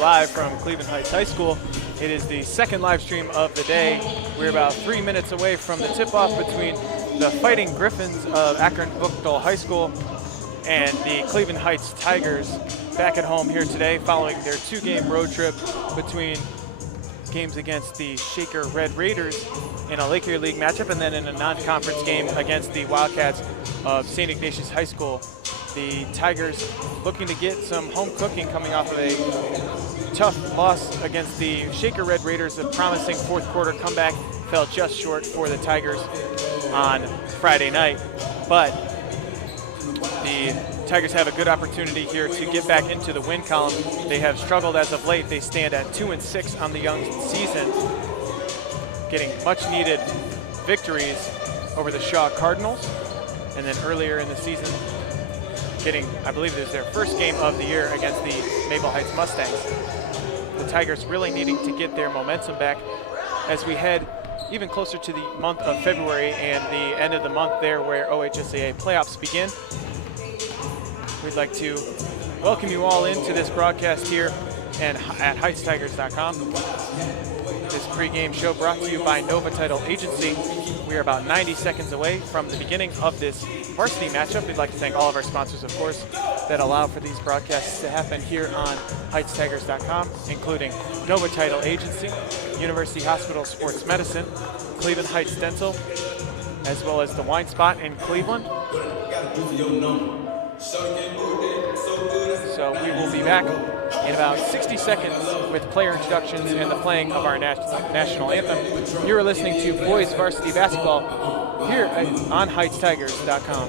Live from Cleveland Heights High School. It is the second live stream of the day. We're about 3 minutes away from the tip-off between the Fighting Griffins of Akron Buchtel High School and the Cleveland Heights Tigers back at home here today following their two-game road trip between games against the Shaker Red Raiders in a Lake Erie League matchup and then in a non-conference game against the Wildcats of St. Ignatius High School. The Tigers looking to get some home cooking coming off of a tough loss against the Shaker Red Raiders. A promising fourth quarter comeback fell just short for the Tigers on Friday night. But the Tigers have a good opportunity here to get back into the win column. They have struggled as of late. They stand at 2-6 on the young season, getting much needed victories over the Shaw Cardinals. And then earlier in the season, getting, I believe it was their first game of the year against the Maple Heights Mustangs. The Tigers really needing to get their momentum back as we head even closer to the month of February and the end of the month there where OHSAA playoffs begin. We'd like to welcome you all into this broadcast here and at HeightsTigers.com. This pregame show brought to you by Nova Title Agency. We are about 90 seconds away from the beginning of this varsity matchup. We'd like to thank all of our sponsors, of course, that allow for these broadcasts to happen here on HeightsTigers.com, including Nova Title Agency, University Hospital Sports Medicine, Cleveland Heights Dental, as well as the Wine Spot in Cleveland. So we will be back in about 60 seconds with player introductions and the playing of our national anthem. You're listening to Boys Varsity Basketball here on HeightsTigers.com.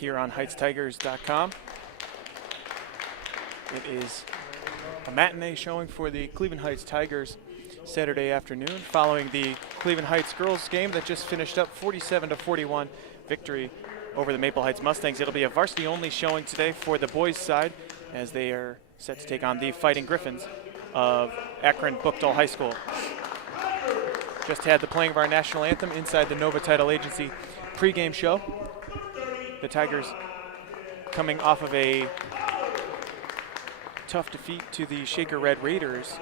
here on HeightsTigers.com. It is a matinee showing for the Cleveland Heights Tigers Saturday afternoon following the Cleveland Heights girls game that just finished up 47-41 victory over the Maple Heights Mustangs. It'll be a varsity only showing today for the boys side as they are set to take on the Fighting Griffins of Akron Buchtel High School. Just had the playing of our national anthem inside the Nova Title Agency pregame show. The Tigers coming off of a tough defeat to the Shaker Red Raiders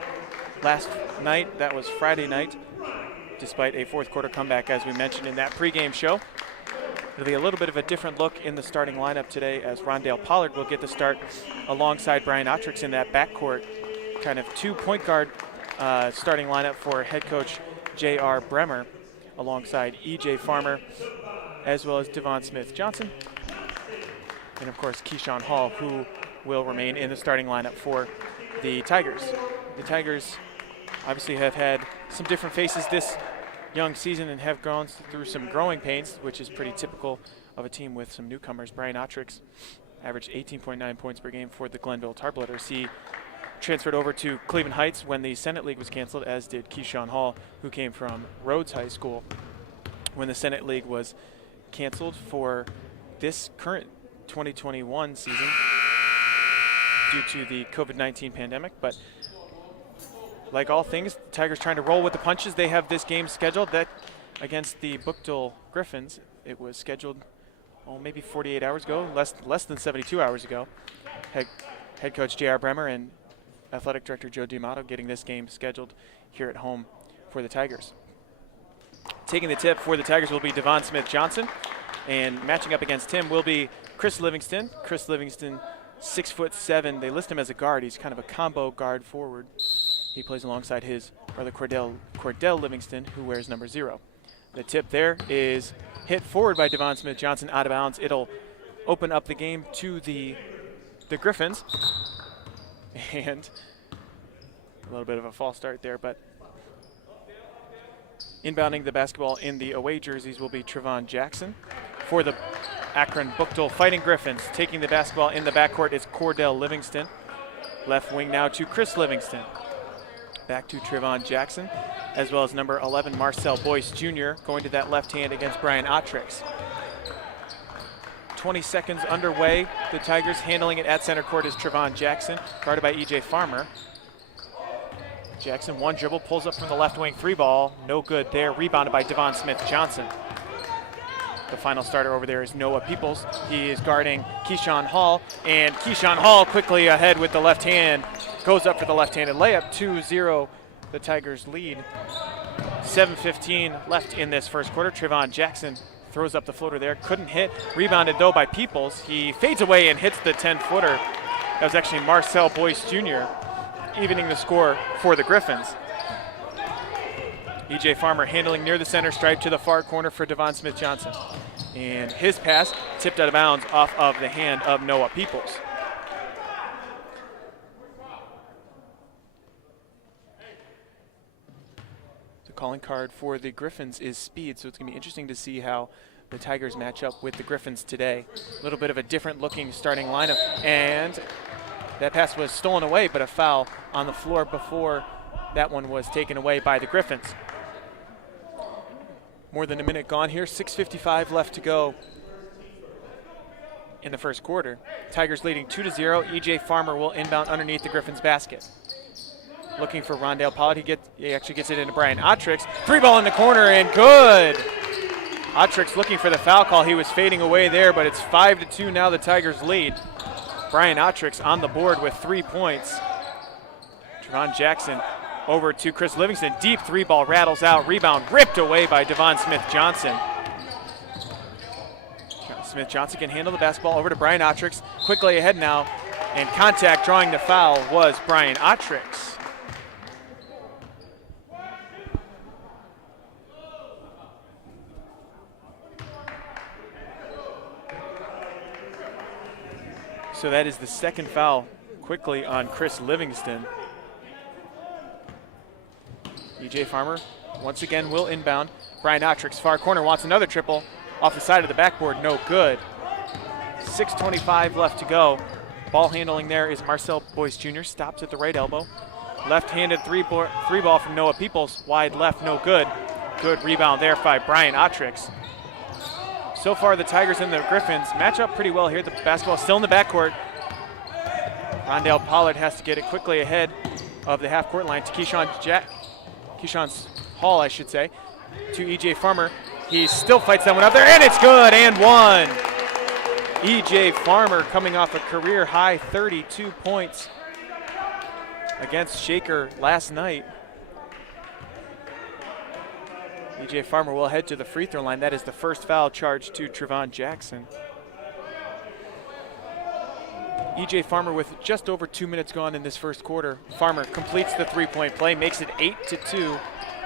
last night. That was Friday night, despite a fourth quarter comeback, as we mentioned in that pregame show. It'll be a little bit of a different look in the starting lineup today, as Rondale Pollard will get the start alongside Brian Ottrix in that backcourt. Kind of two point guard starting lineup for head coach J.R. Bremer, alongside E.J. Farmer, as well as Devon Smith-Johnson, and of course Keyshawn Hall, who will remain in the starting lineup for the Tigers. The Tigers obviously have had some different faces this young season and have gone through some growing pains, which is pretty typical of a team with some newcomers. Brian Ottrix averaged 18.9 points per game for the Glenville Tarpletters. He transferred over to Cleveland Heights when the Senate League was canceled, as did Keyshawn Hall, who came from Rhodes High School when the Senate League was canceled for this current 2021 season due to the COVID-19 pandemic. But like all things, the Tigers trying to roll with the punches. They have this game scheduled that against the Buchtel Griffins. It was scheduled, maybe 48 hours ago, less than 72 hours ago. Head coach J.R. Bremer and athletic director Joe D'Amato getting this game scheduled here at home for the Tigers. Taking the tip for the Tigers will be Devon Smith-Johnson, and matching up against him will be Chris Livingston. Chris Livingston, 6'7". They list him as a guard. He's kind of a combo guard forward. He plays alongside his brother Cordell Livingston, who wears number 0. The tip there is hit forward by Devon Smith-Johnson out of bounds. It'll open up the game to the Griffins. And a little bit of a false start there, but inbounding the basketball in the away jerseys will be Trevon Jackson for the Akron Buchtel Fighting Griffins. Taking the basketball in the backcourt is Cordell Livingston. Left wing now to Chris Livingston. Back to Trevon Jackson, as well as number 11, Marcel Boyce Jr., going to that left hand against Brian Ottrix. 20 seconds underway. The Tigers handling it at center court is Trevon Jackson, guarded by E.J. Farmer. Jackson, one dribble, pulls up from the left wing, 3 ball, no good there. Rebounded by Devon Smith-Johnson. The final starter over there is Noah Peoples. He is guarding Keyshawn Hall, and Keyshawn Hall quickly ahead with the left hand. Goes up for the left-handed layup, 2-0, the Tigers lead. 7:15 left in this first quarter. Trevon Jackson throws up the floater there, couldn't hit. Rebounded though by Peoples. He fades away and hits the 10-footer. That was actually Marcel Boyce Jr., evening the score for the Griffins. E.J. Farmer handling near the center stripe to the far corner for Devon Smith-Johnson. And his pass tipped out of bounds off of the hand of Noah Peoples. The calling card for the Griffins is speed, so it's going to be interesting to see how the Tigers match up with the Griffins today. A little bit of a different looking starting lineup, and that pass was stolen away, but a foul on the floor before that one was taken away by the Griffins. More than a minute gone here, 6:55 left to go in the first quarter. Tigers leading 2-0. E.J. Farmer will inbound underneath the Griffins basket. Looking for Rondale Pollard. He actually gets it into Brian Ottrix. 3-ball in the corner and good. Ottrix looking for the foul call. He was fading away there, but it's 5-2 now. The Tigers lead. Brian Ottrix on the board with 3 points. Trevon Jackson over to Chris Livingston. Deep 3-ball rattles out. Rebound ripped away by Devon Smith-Johnson. Smith-Johnson can handle the basketball over to Brian Ottrix. Quickly ahead now, and contact drawing the foul was Brian Ottrix. So that is the second foul quickly on Chris Livingston. E.J. Farmer once again will inbound. Brian Ottrix, far corner, wants another triple. Off the side of the backboard, no good. 6:25 left to go. Ball handling there is Marcel Boyce Jr. Stops at the right elbow. Left-handed three ball from Noah Peoples. Wide left, no good. Good rebound there by Brian Otrix. So far, the Tigers and the Griffins match up pretty well here. The basketball still in the backcourt. Rondell Pollard has to get it quickly ahead of the half-court line to Keyshawn Hall, I should say, to E.J. Farmer. He still fights that one up there, and it's good, and one. E.J. Farmer coming off a career-high 32 points against Shaker last night. E.J. Farmer will head to the free throw line. That is the first foul charged to Trevon Jackson. E.J. Farmer with just over 2 minutes gone in this first quarter. Farmer completes the three-point play, makes it 8-2,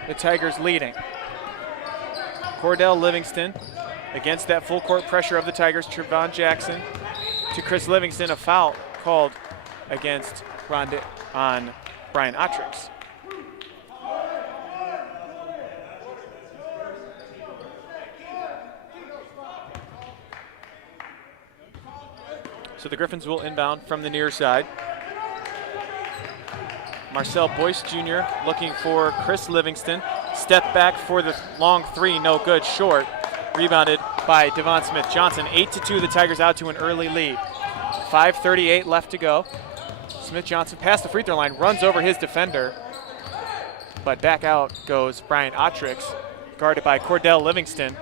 the Tigers leading. Cordell Livingston against that full court pressure of the Tigers. Trevon Jackson to Chris Livingston, a foul called against on Brian Otrix. So the Griffins will inbound from the near side. Marcel Boyce Jr. looking for Chris Livingston. Step back for the long three, no good, short. Rebounded by Devon Smith-Johnson. 8-2, the Tigers out to an early lead. 5:38 left to go. Smith-Johnson past the free throw line, runs over his defender. But back out goes Brian Otrix, guarded by Cordell Livingston.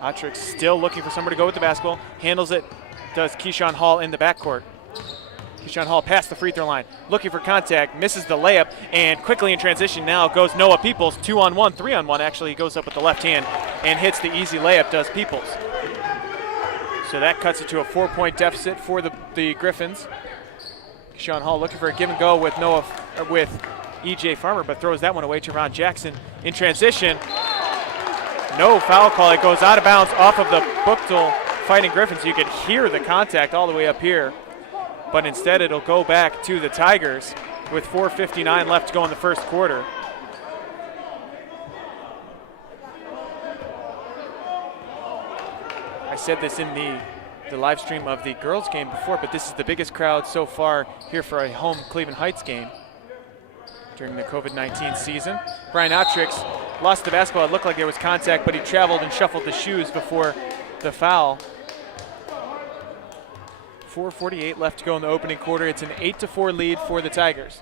Otrix still looking for somewhere to go with the basketball. Handles it, does Keyshawn Hall in the backcourt. Keyshawn Hall past the free throw line, looking for contact, misses the layup, and quickly in transition now goes Noah Peoples. 2-on-1, 3-on-1 actually. He goes up with the left hand and hits the easy layup, does Peoples. So that cuts it to a 4-point deficit for the Griffins. Keyshawn Hall looking for a give and go with E.J. Farmer, but throws that one away to Ron Jackson in transition. No foul call. It goes out of bounds off of the Buchtel Fighting Griffins. You could hear the contact all the way up here, but instead it'll go back to the Tigers with 4:59 left to go in the first quarter. I said this in the live stream of the girls game before, but this is the biggest crowd so far here for a home Cleveland Heights game during the COVID-19 season. Brian Otrix lost the basketball. It looked like there was contact, but he traveled and shuffled the shoes before the foul. 4:48 left to go in the opening quarter. It's an 8-4 lead for the Tigers.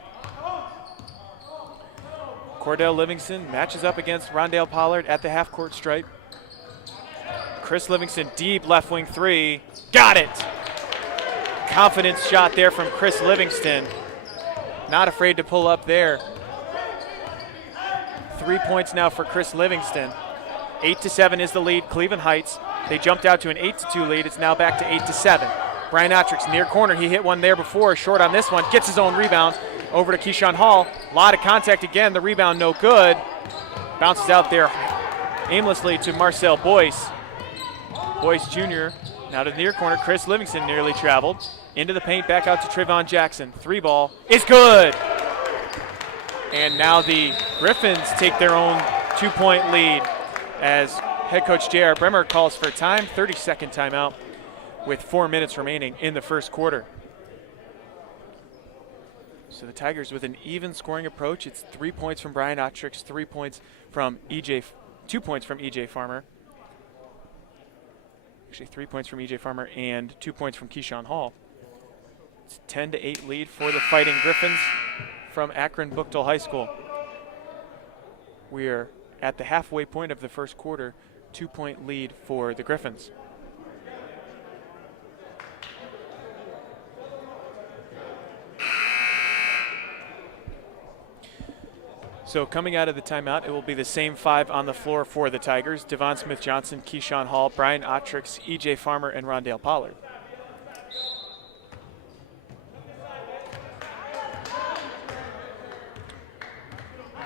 Cordell Livingston matches up against Rondell Pollard at the half-court stripe. Chris Livingston, deep left wing three. Got it! Confidence shot there from Chris Livingston. Not afraid to pull up there. 3 points now for Chris Livingston. 8-7 is the lead, Cleveland Heights. They jumped out to an 8-2 lead. It's now back to 8-7. Brian Otrix near corner. He hit one there before, short on this one. Gets his own rebound over to Keyshawn Hall. A lot of contact again. The rebound no good. Bounces out there aimlessly to Marcel Boyce. Boyce Jr. now to the near corner. Chris Livingston nearly traveled. Into the paint, back out to Trevon Jackson. Three ball is good. And now the Griffins take their own 2-point lead as head coach J.R. Bremer calls for time, 30-second timeout with 4 minutes remaining in the first quarter. So the Tigers with an even scoring approach. It's 3 points from Brian Otrix, 2 points from E.J. Farmer. Actually 3 points from E.J. Farmer and 2 points from Keyshawn Hall. It's 10-8 lead for the Fighting Griffins from Akron Buchtel High School. We're at the halfway point of the first quarter, 2-point lead for the Griffins. So coming out of the timeout, it will be the same 5 on the floor for the Tigers. Devon Smith-Johnson, Keyshawn Hall, Brian Otrix, E.J. Farmer, and Rondell Pollard.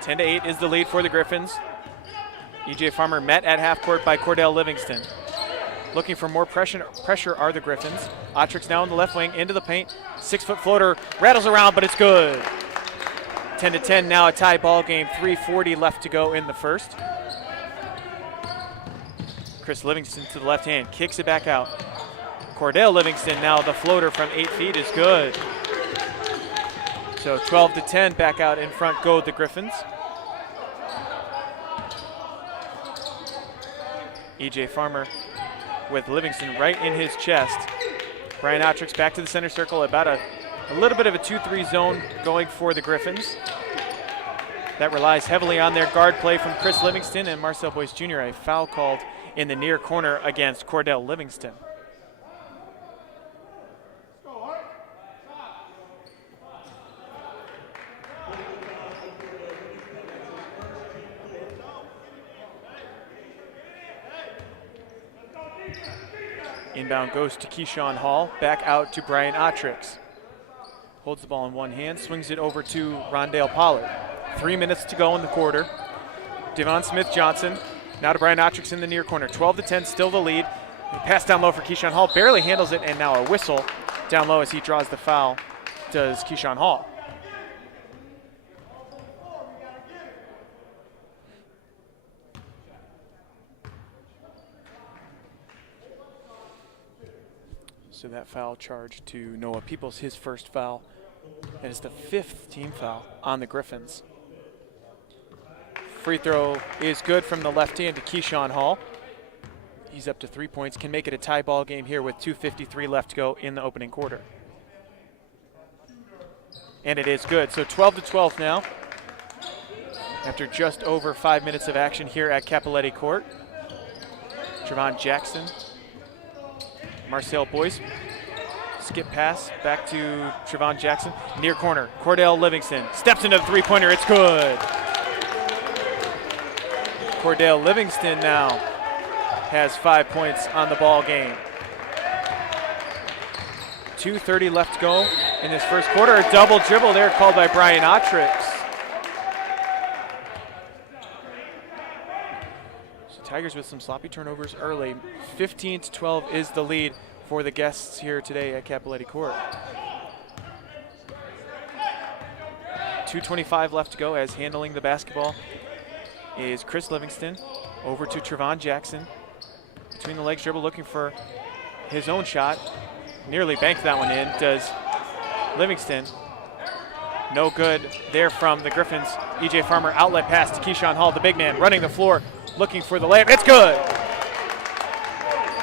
Ten to 8 is the lead for the Griffins. E.J. Farmer met at half court by Cordell Livingston. Looking for more pressure are the Griffins. Otrix now in the left wing, into the paint. 6-foot floater, rattles around, but it's good. 10-10 now, a tie ball game. 3:40 left to go in the first. Chris Livingston to the left hand, kicks it back out. Cordell Livingston now, the floater from 8 feet is good. So 12-10, back out in front go the Griffins. E.J. Farmer with Livingston right in his chest. Brian Otrix back to the center circle, about a little bit of a 2-3 zone going for the Griffins. That relies heavily on their guard play from Chris Livingston and Marcel Boyce Jr. A foul called in the near corner against Cordell Livingston. Inbound goes to Keyshawn Hall, back out to Brian Otrix. Holds the ball in one hand, swings it over to Rondale Pollard. 3 minutes to go in the quarter. Devon Smith-Johnson, now to Brian Otrix in the near corner. 12-10, still the lead. Pass down low for Keyshawn Hall, barely handles it, and now a whistle down low as he draws the foul, does Keyshawn Hall. So that foul charge to Noah Peoples, his first foul. That is the 5th team foul on the Griffins. Free throw is good from the left hand to Keyshawn Hall. He's up to 3 points, can make it a tie ball game here with 2:53 left to go in the opening quarter. And it is good, so 12-12 now. After just over 5 minutes of action here at Cappelletti Court. Trevon Jackson, Marcel Boyce, skip pass back to Trevon Jackson. Near corner, Cordell Livingston steps into the three-pointer, it's good. Cordell Livingston now has 5 points on the ball game. 2:30 left to go in this first quarter. A double dribble there called by Brian Otrix. Tigers with some sloppy turnovers early. 15-12 is the lead for the guests here today at Cappelletti Court. 2:25 left to go as handling the basketball is Chris Livingston. Over to Trevon Jackson. Between the legs dribble, looking for his own shot. Nearly banked that one in, does Livingston. No good there from the Griffins. E.J. Farmer outlet pass to Keyshawn Hall, the big man, running the floor, looking for the layup. It's good!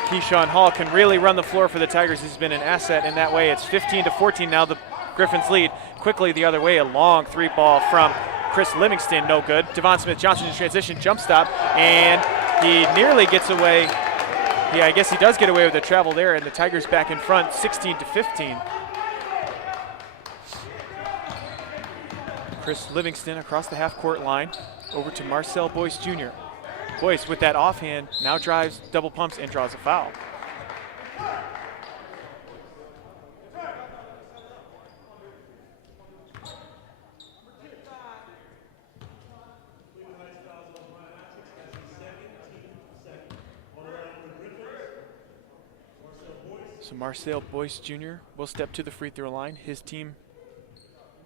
Keyshawn Hall can really run the floor for the Tigers. He's been an asset in that way. It's 15-14 now, the Griffins lead. Quickly the other way, a long three ball from Chris Livingston, no good. Devon Smith-Johnson in transition, jump stop, and he nearly gets away. Yeah, I guess he does get away with the travel there, and the Tigers back in front, 16-15. Chris Livingston across the half-court line, over to Marcel Boyce Jr. Boyce with that offhand, now drives, double pumps, and draws a foul. So Marcel Boyce Jr. will step to the free throw line. His team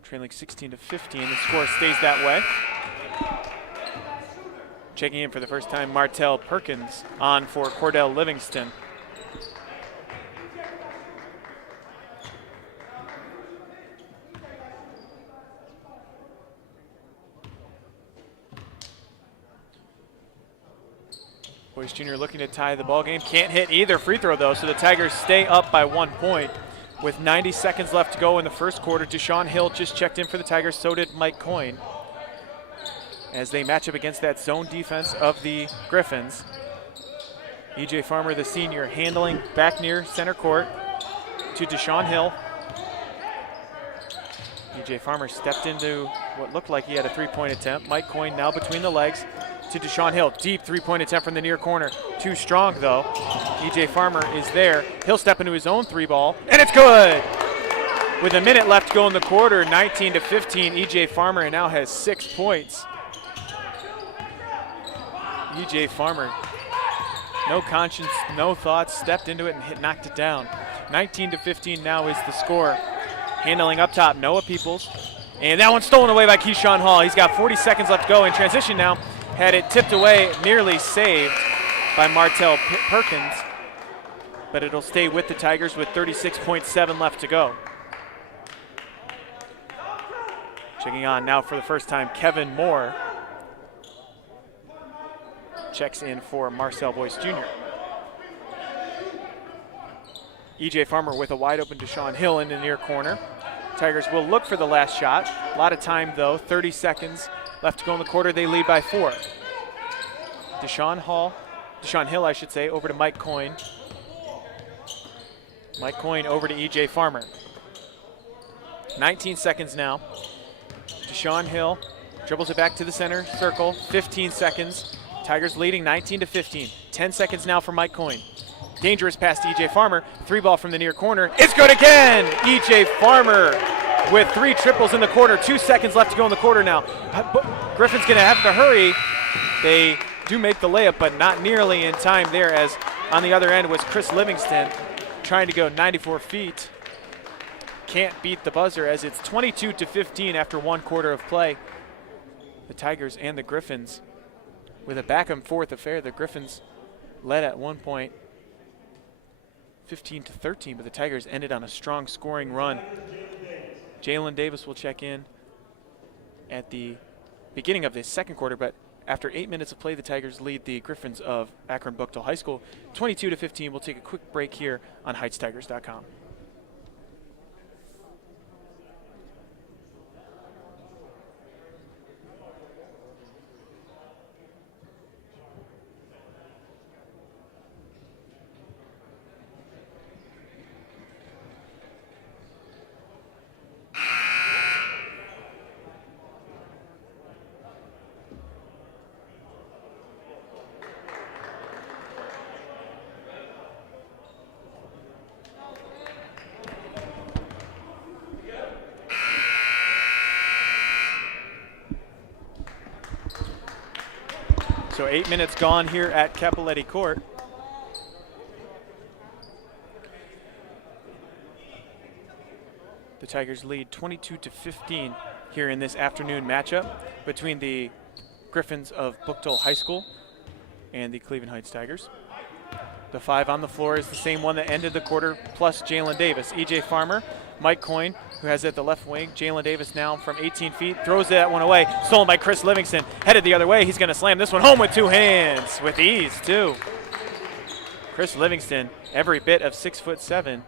trailing 16-15. The score stays that way. Checking in for the first time, Martell Perkins on for Cordell Livingston. Boyce Jr. looking to tie the ball game. Can't hit either free throw though, so the Tigers stay up by 1 point. With 90 seconds left to go in the first quarter, Deshaun Hill just checked in for the Tigers, so did Mike Coyne. As they match up against that zone defense of the Griffins. E.J. Farmer, the senior, handling back near center court to Deshaun Hill. E.J. Farmer stepped into what looked like he had a three-point attempt. Mike Coyne now between the legs to Deshaun Hill. Deep three-point attempt from the near corner. Too strong, though. E.J. Farmer is there. He'll step into his own three ball, and it's good! With a minute left to go in the quarter, 19-15, E.J. Farmer now has 6 points. E.J. Farmer, no conscience, no thoughts, stepped into it and knocked it down. 19-15 now is the score. Handling up top, Noah Peoples. And that one's stolen away by Keyshawn Hall. He's got 40 seconds left to go in transition now. Had it tipped away, nearly saved by Martell Perkins. but it'll stay with the Tigers with 36.7 left to go. Checking on now for the first time, Kevin Moore checks in for Marcel Boyce Jr. E.J. Farmer with a wide open Deshaun Hill in the near corner. Tigers will look for the last shot. A lot of time though, 30 seconds left to go in the quarter. They lead by 4. Deshaun Hill, I should say, over to Mike Coyne. Mike Coyne over to E.J. Farmer. 19 seconds now. Deshaun Hill dribbles it back to the center circle. 15 seconds. Tigers leading 19-15. 10 seconds now for Mike Coyne. Dangerous pass to E.J. Farmer. 3 ball from the near corner. It's good again! E.J. Farmer with 3 triples in the quarter. 2 seconds left to go in the quarter now. Griffin's going to have to hurry. They do make the layup, but not nearly in time there, as on the other end was Chris Livingston trying to go 94 feet. Can't beat the buzzer, as it's 22-15 after 1 quarter of play. The Tigers and the Griffins with a back and forth affair. The Griffins led at one point 15-13, but the Tigers ended on a strong scoring run. Jalen Davis will check in at the beginning of the second quarter, but after 8 minutes of play, the Tigers lead the Griffins of Akron Buchtel High School 22-15. We'll take a quick break here on HeightsTigers.com. So 8 minutes gone here at Cappelletti Court. The Tigers lead 22-15 here in this afternoon matchup between the Griffins of Buchtel High School and the Cleveland Heights Tigers. The 5 on the floor is the same one that ended the quarter, plus Jalen Davis. E.J. Farmer, Mike Coyne, who has it at the left wing. Jalen Davis now from 18 feet, throws that one away. Stolen by Chris Livingston. Headed the other way. He's going to slam this one home with 2 hands, with ease, too. Chris Livingston, every bit of 6'7",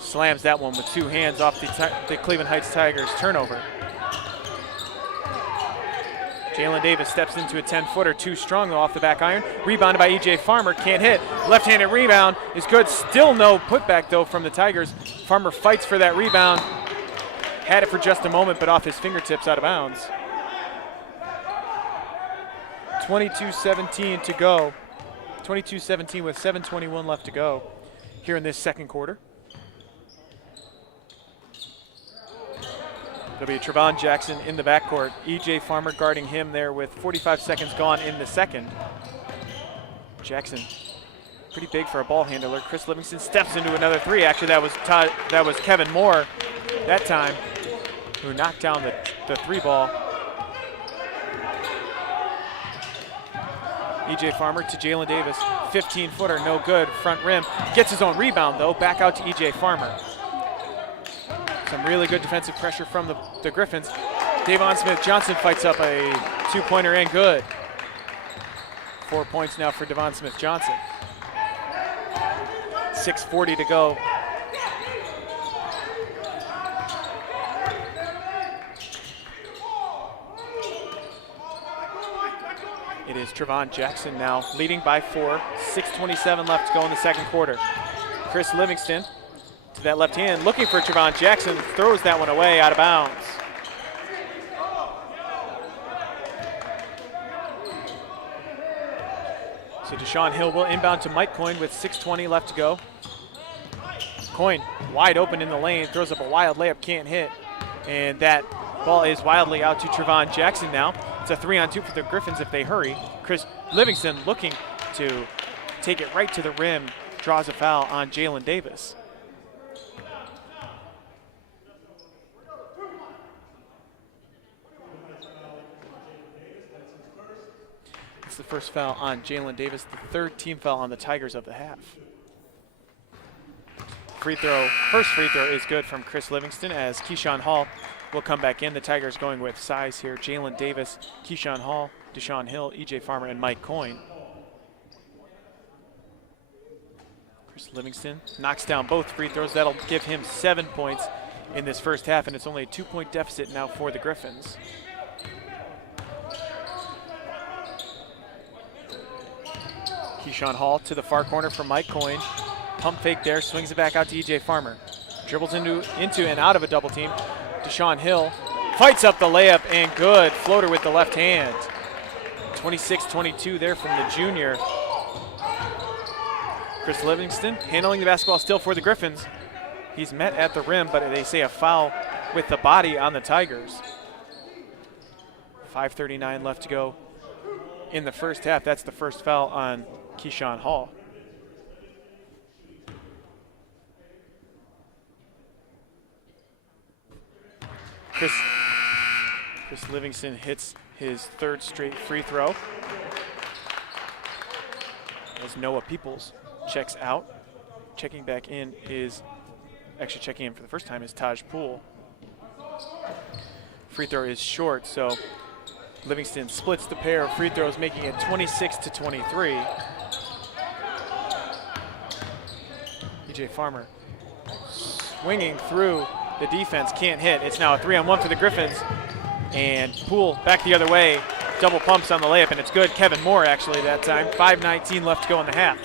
slams that one with 2 hands off the Cleveland Heights Tigers turnover. Jalen Davis steps into a 10-footer, too strong though off the back iron. Rebounded by E.J. Farmer, can't hit. Left-handed rebound is good. Still no putback though from the Tigers. Farmer fights for that rebound. Had it for just a moment, but off his fingertips out of bounds. 22-17 to go. 22-17 with 7:21 left to go here in this second quarter. It'll be Trevon Jackson in the backcourt. E.J. Farmer guarding him there with 45 seconds gone in the second. Jackson, pretty big for a ball handler. Chris Livingston steps into another 3. Actually, that was Kevin Moore that time, who knocked down the 3 ball. E.J. Farmer to Jalen Davis. 15-footer, no good. Front rim. Gets his own rebound, though. Back out to E.J. Farmer. Some really good defensive pressure from the Griffins. Davon Smith-Johnson fights up a 2-pointer and good. 4 points now for Davon Smith-Johnson. 6:40 to go. It is Trevon Jackson now leading by 4. 6:27 left to go in the second quarter. Chris Livingston to that left hand, looking for Trevon Jackson, throws that one away out of bounds. So Deshaun Hill will inbound to Mike Coyne with 6:20 left to go. Coyne wide open in the lane, throws up a wild layup, can't hit. And that ball is wildly out to Trevon Jackson now. It's a 3-on-2 for the Griffins if they hurry. Chris Livingston looking to take it right to the rim, draws a foul on Jalen Davis. That's the first foul on Jalen Davis, the third team foul on the Tigers of the half. First free throw is good from Chris Livingston as Keyshawn Hall will come back in. The Tigers going with size here. Jalen Davis, Keyshawn Hall, Deshaun Hill, EJ Farmer, and Mike Coyne. Chris Livingston knocks down both free throws. That'll give him 7 points in this first half, and it's only a 2-point deficit now for the Griffins. Keyshawn Hall to the far corner from Mike Coyne. Pump fake there, swings it back out to EJ Farmer. Dribbles into and out of a double team. Deshaun Hill fights up the layup, and good floater with the left hand. 26-22 there from the junior. Chris Livingston handling the basketball still for the Griffins. He's met at the rim, but they say a foul with the body on the Tigers. 5:39 left to go in the first half. That's the first foul on Keyshawn Hall. Chris Livingston hits his third straight free throw as Noah Peoples checks out. Checking back in is, actually checking in for the first time, is Taj Poole. Free throw is short, so Livingston splits the pair of free throws, making it 26-23. EJ Farmer swinging through the defense, can't hit. It's now a 3-on-1 for the Griffins. And Poole back the other way, double pumps on the layup, and it's good. Kevin Moore actually that time. 5:19 left to go in the half.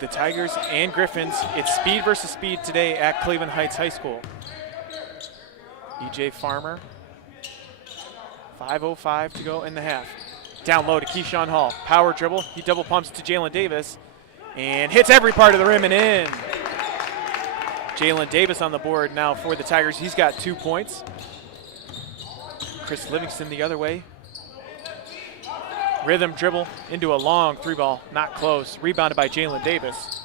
The Tigers and Griffins, it's speed versus speed today at Cleveland Heights High School. EJ Farmer, 5:05 to go in the half. Down low to Keyshawn Hall. Power dribble, he double pumps to Jalen Davis and hits every part of the rim and in. Jalen Davis on the board now for the Tigers. He's got 2 points. Chris Livingston the other way. Rhythm dribble into a long three ball, not close. Rebounded by Jalen Davis.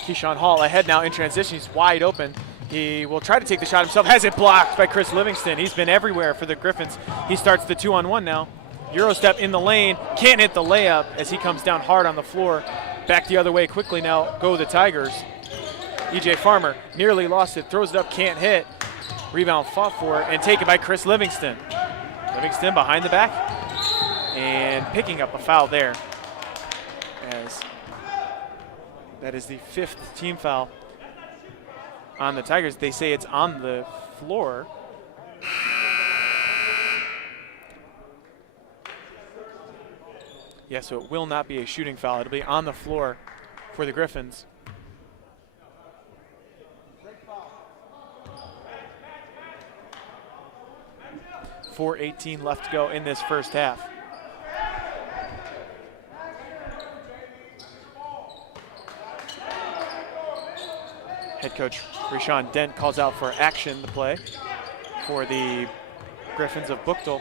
Keyshawn Hall ahead now in transition. He's wide open. He will try to take the shot himself. Has it blocked by Chris Livingston. He's been everywhere for the Griffins. He starts the 2-on-1 now. Euro step in the lane. Can't hit the layup as he comes down hard on the floor. Back the other way quickly now go the Tigers. EJ Farmer nearly lost it. Throws it up, can't hit. Rebound fought for and taken by Chris Livingston. Livingston behind the back and picking up a foul there, as that is the 5th team foul on the Tigers. They say it's on the floor. Yeah, so it will not be a shooting foul. It'll be on the floor for the Griffins. .4:18 left to go in this first half. Head coach Rashawn Dent calls out for action the play for the Griffins of Buchtel.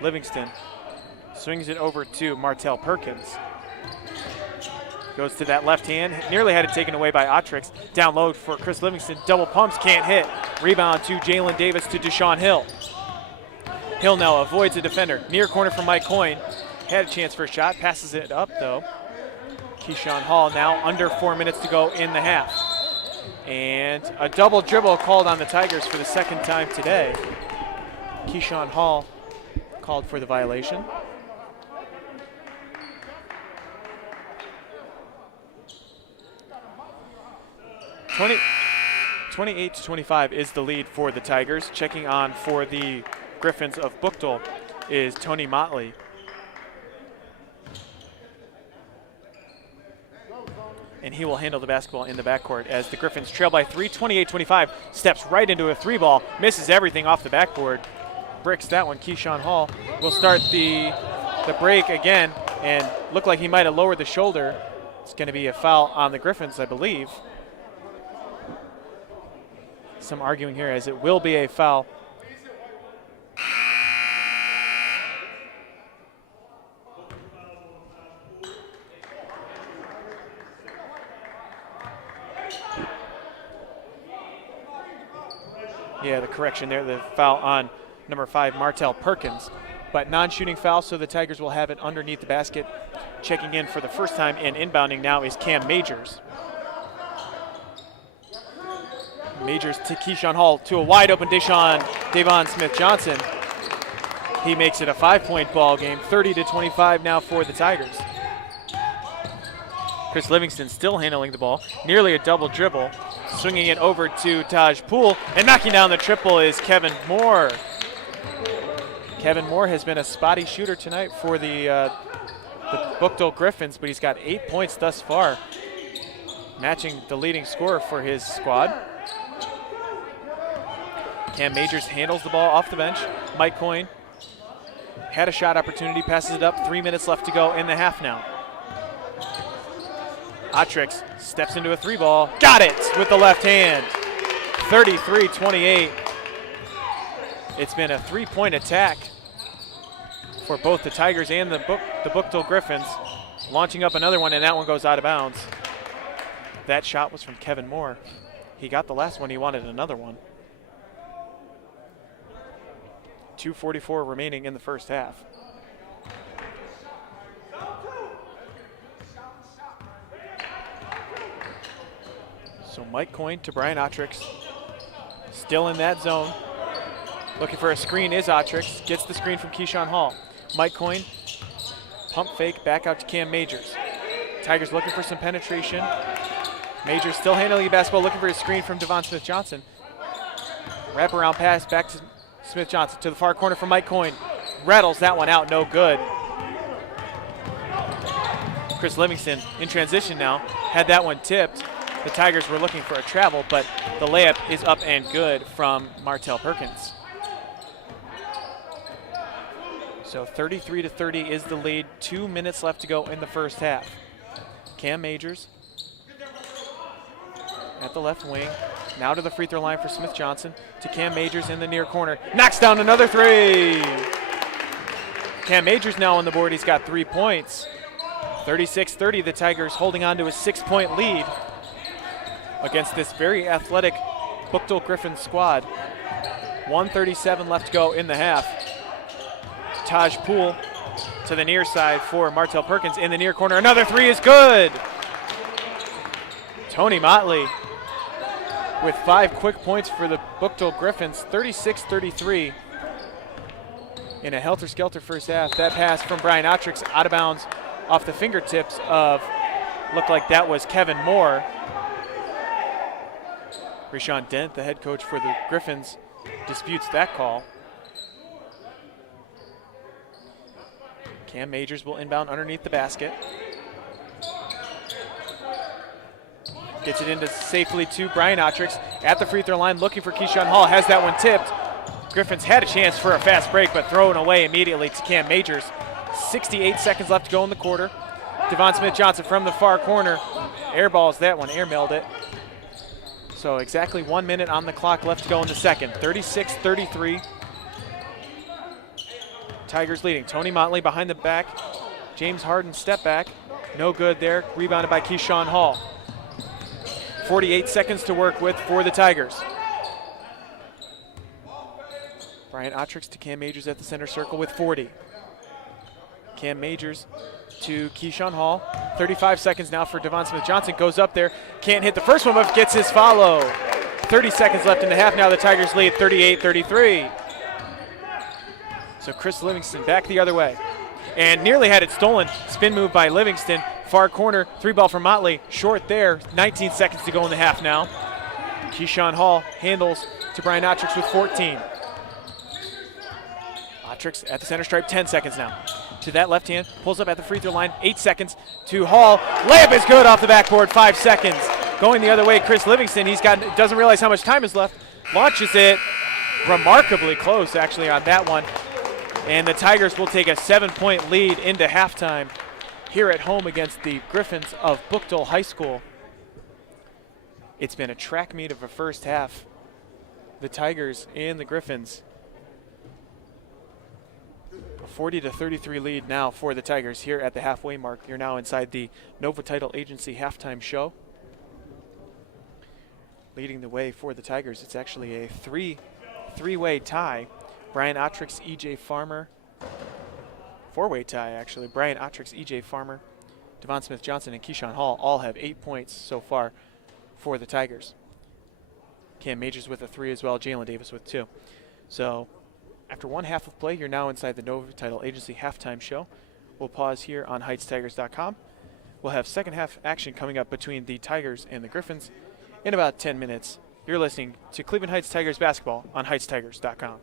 Livingston swings it over to Martell Perkins. Goes to that left hand, nearly had it taken away by Otrix. Down low for Chris Livingston, double pumps, can't hit. Rebound to Jalen Davis to Deshaun Hill. Hill now avoids a defender. Near corner from Mike Coyne. Had a chance for a shot, passes it up though. Keyshawn Hall now under 4 minutes to go in the half. And a double dribble called on the Tigers for the second time today. Keyshawn Hall called for the violation. (20) 28-25 is the lead for the Tigers. Checking on for the Griffins of Buchtel is Tony Motley. And he will handle the basketball in the backcourt as the Griffins trail by 3, 28-25. Steps right into a three ball, misses everything off the backboard. Bricks that one. Keyshawn Hall will start the break again and look like he might have lowered the shoulder. It's going to be a foul on the Griffins, I believe. Some arguing here as it will be a foul. Yeah, the correction there, the foul on number 5, Martell Perkins. but non-shooting foul, so the Tigers will have it underneath the basket. Checking in for the first time and inbounding now is Cam Majors. Majors to Keyshawn Hall to a wide open Davon Smith-Johnson. He makes it a 5-point ball game, 30-25 now for the Tigers. Chris Livingston still handling the ball, nearly a double dribble, swinging it over to Taj Poole, and knocking down the triple is Kevin Moore. Kevin Moore has been a spotty shooter tonight for the Buchtel Griffins, but he's got 8 points thus far, matching the leading scorer for his squad. Cam Majors handles the ball off the bench. Mike Coyne had a shot opportunity, passes it up. 3 minutes left to go in the half now. Otrix steps into a 3-ball. Got it with the left hand. 33-28. It's been a 3-point attack for both the Tigers and the Buchtel Griffins. Launching up another one, and that one goes out of bounds. That shot was from Kevin Moore. He got the last one. He wanted another one. 2:44 remaining in the first half. So Mike Coyne to Brian Otrix. Still in that zone. Looking for a screen is Otrix. Gets the screen from Keyshawn Hall. Mike Coyne, pump fake, back out to Cam Majors. Tigers looking for some penetration. Majors still handling the basketball, looking for a screen from Davon Smith-Johnson. Wraparound pass back to Smith-Johnson to the far corner from Mike Coyne. Rattles that one out, no good. Chris Livingston in transition now, had that one tipped. The Tigers were looking for a travel, but the layup is up and good from Martell Perkins. So 33-30 is the lead. 2 minutes left to go in the first half. Cam Majors at the left wing. Now to the free throw line for Smith-Johnson. To Cam Majors in the near corner. Knocks down another three. Cam Majors now on the board. He's got 3 points. 36-30, the Tigers holding on to a 6-point lead against this very athletic Buchtel Griffins squad. 1:37 left to go in the half. Taj Poole to the near side for Martell Perkins in the near corner. Another three is good. Tony Motley with 5 quick points for the Buchtel Griffins, 36-33 in a helter-skelter first half. That pass from Brian Otrix out of bounds off the fingertips of, looked like that was Kevin Moore. Rashawn Dent, the head coach for the Griffins, disputes that call. Cam Majors will inbound underneath the basket. Gets it into safely to Brian Otrix at the free throw line, looking for Keyshawn Hall. Has that one tipped. Griffins had a chance for a fast break, but thrown away immediately to Cam Majors. 68 seconds left to go in the quarter. Davon Smith-Johnson from the far corner. Airballs that one, airmailed it. So exactly 1 minute on the clock left to go in the second. 36-33. Tigers leading. Tony Motley behind the back. James Harden step back. No good there. Rebounded by Keyshawn Hall. 48 seconds to work with for the Tigers. Brian Otrix to Cam Majors at the center circle with 40. Cam Majors to Keyshawn Hall. 35 seconds now for Davon Smith-Johnson. Goes up there. Can't hit the first one, but gets his follow. 30 seconds left in the half now. The Tigers lead 38-33. So Chris Livingston back the other way. And nearly had it stolen. Spin move by Livingston. Far corner, 3-ball from Motley. Short there. 19 seconds to go in the half now. Keyshawn Hall handles to Brian Otrix with 14. Otrix at the center stripe, 10 seconds now. To that left hand, pulls up at the free throw line, 8 seconds to Hall. Layup is good off the backboard, 5 seconds. Going the other way, Chris Livingston, doesn't realize how much time is left. Launches it remarkably close actually on that one. And the Tigers will take a 7-point lead into halftime here at home against the Griffins of Buchtel High School. It's been a track meet of a first half. The Tigers and the Griffins. A 40-33 lead now for the Tigers here at the halfway mark. You're now inside the Nova Title Agency halftime show. Leading the way for the Tigers, it's actually a three-way tie. Brian Otrix, E.J. Farmer, four-way tie, actually. Brian Otrix, EJ Farmer, Devon Smith-Johnson, and Keyshawn Hall all have 8 points so far for the Tigers. Cam Majors with a 3 as well, Jalen Davis with 2. So after one half of play, you're now inside the Nova Title Agency halftime show. We'll pause here on HeightsTigers.com. We'll have second half action coming up between the Tigers and the Griffins in about 10 minutes. You're listening to Cleveland Heights Tigers basketball on HeightsTigers.com.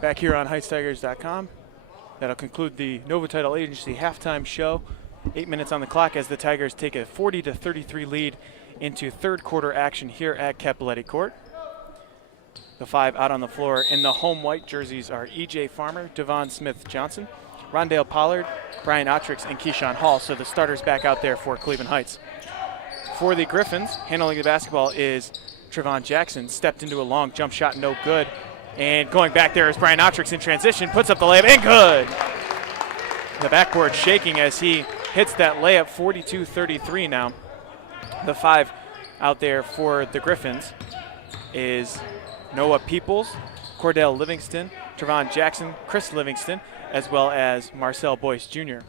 Back here on HeightsTigers.com. That'll conclude the Nova Title Agency halftime show. 8 minutes on the clock as the Tigers take a 40-33 lead into third quarter action here at Cappelletti Court. The 5 out on the floor in the home white jerseys are E.J. Farmer, Devon Smith-Johnson, Rondale Pollard, Brian Ottrix, and Keyshawn Hall. So the starters back out there for Cleveland Heights. For the Griffins, handling the basketball is Trevon Jackson. Stepped into a long jump shot, no good. And going back there is Brian Ottrix in transition, puts up the layup, and good. The backboard shaking as he hits that layup, 42-33 now. The 5 out there for the Griffins is Noah Peoples, Cordell Livingston, Trevon Jackson, Chris Livingston, as well as Marcel Boyce Jr.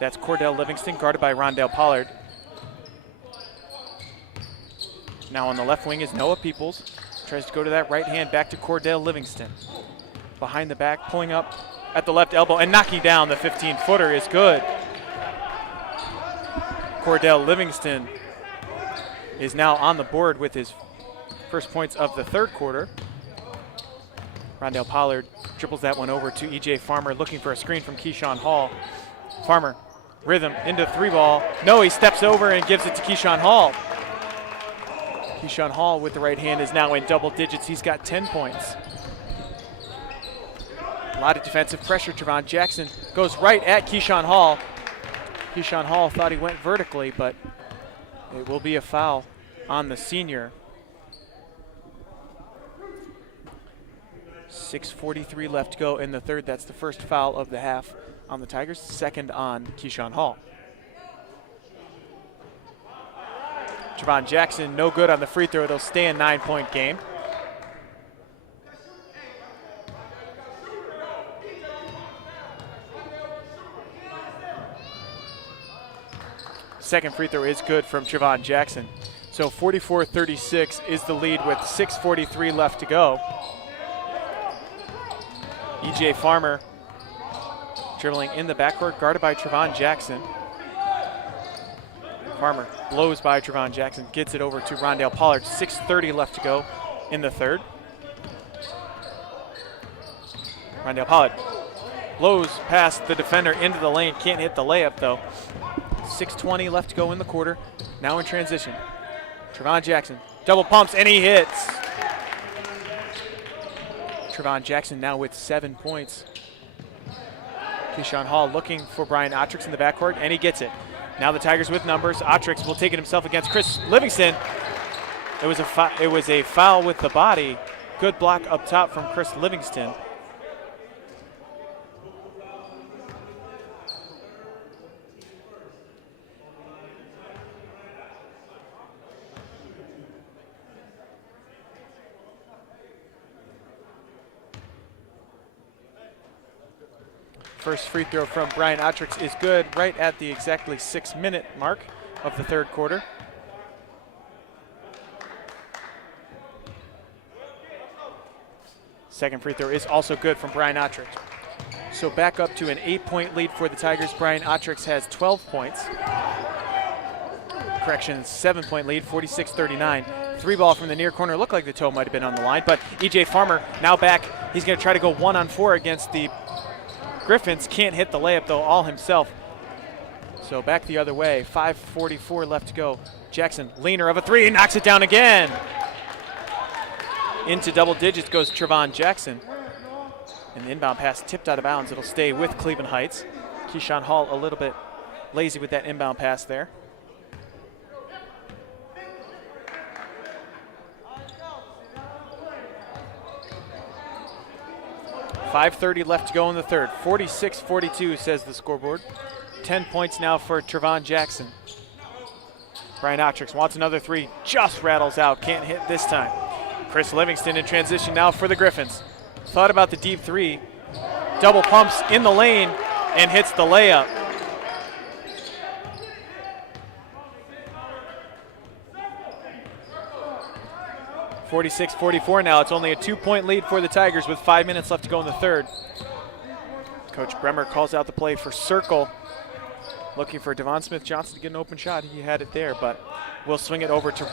That's Cordell Livingston, guarded by Rondale Pollard. Now on the left wing is Noah Peoples. Tries to go to that right hand, back to Cordell Livingston. Behind the back, pulling up at the left elbow and knocking down the 15-footer is good. Cordell Livingston is now on the board with his first points of the third quarter. Rondale Pollard dribbles that one over to E.J. Farmer, looking for a screen from Keyshawn Hall. Farmer, rhythm into 3-ball. No, he steps over and gives it to Keyshawn Hall. Keyshawn Hall with the right hand is now in double digits. He's got 10 points. A lot of defensive pressure. Trevon Jackson goes right at Keyshawn Hall. Keyshawn Hall thought he went vertically, but it will be a foul on the senior. 6:43 left to go in the third. That's the first foul of the half on the Tigers, second on Keyshawn Hall. Trevon Jackson, no good on the free throw. It'll stay a 9-point game. Second free throw is good from Trevon Jackson. So 44-36 is the lead with 6:43 left to go. E.J. Farmer dribbling in the backcourt, guarded by Trevon Jackson. Farmer blows by Trevon Jackson, gets it over to Rondale Pollard. 6:30 left to go in the third. Rondale Pollard blows past the defender into the lane, can't hit the layup though. 6:20 left to go in the quarter. Now in transition. Trevon Jackson double pumps and he hits. Trevon Jackson now with 7 points. Keyshawn Hall looking for Brian Ottrix in the backcourt, and he gets it. Now the Tigers with numbers. Ottrix will take it himself against Chris Livingston. It was a foul with the body. Good block up top from Chris Livingston. First free throw from Brian Ottrix is good right at the exactly 6-minute mark of the third quarter. Second free throw is also good from Brian Ottrix. So back up to an 8-point lead for the Tigers. Brian Ottrix has 12 points. Correction, 7-point lead, 46-39. 3-ball from the near corner. Looked like the toe might have been on the line, but E.J. Farmer now back. He's going to try to go 1-on-4 against the Griffins. Can't hit the layup though, all himself. So back the other way, 5:44 left to go. Jackson, leaner of a 3, knocks it down again. Into double digits goes Trevon Jackson. And the inbound pass tipped out of bounds. It'll stay with Cleveland Heights. Keyshawn Hall a little bit lazy with that inbound pass there. .5:30 left to go in the third. 46-42 says the scoreboard. 10 points now for Trevon Jackson. Brian Ottrix wants another 3, just rattles out, can't hit this time. Chris Livingston in transition now for the Griffins. Thought about the deep 3, double pumps in the lane and hits the layup. .46-44 now. It's only a 2-point lead for the Tigers with 5 minutes left to go in the third. Coach Bremer calls out the play for circle. Looking for Devon Smith-Johnson to get an open shot. He had it there, but we'll swing it over to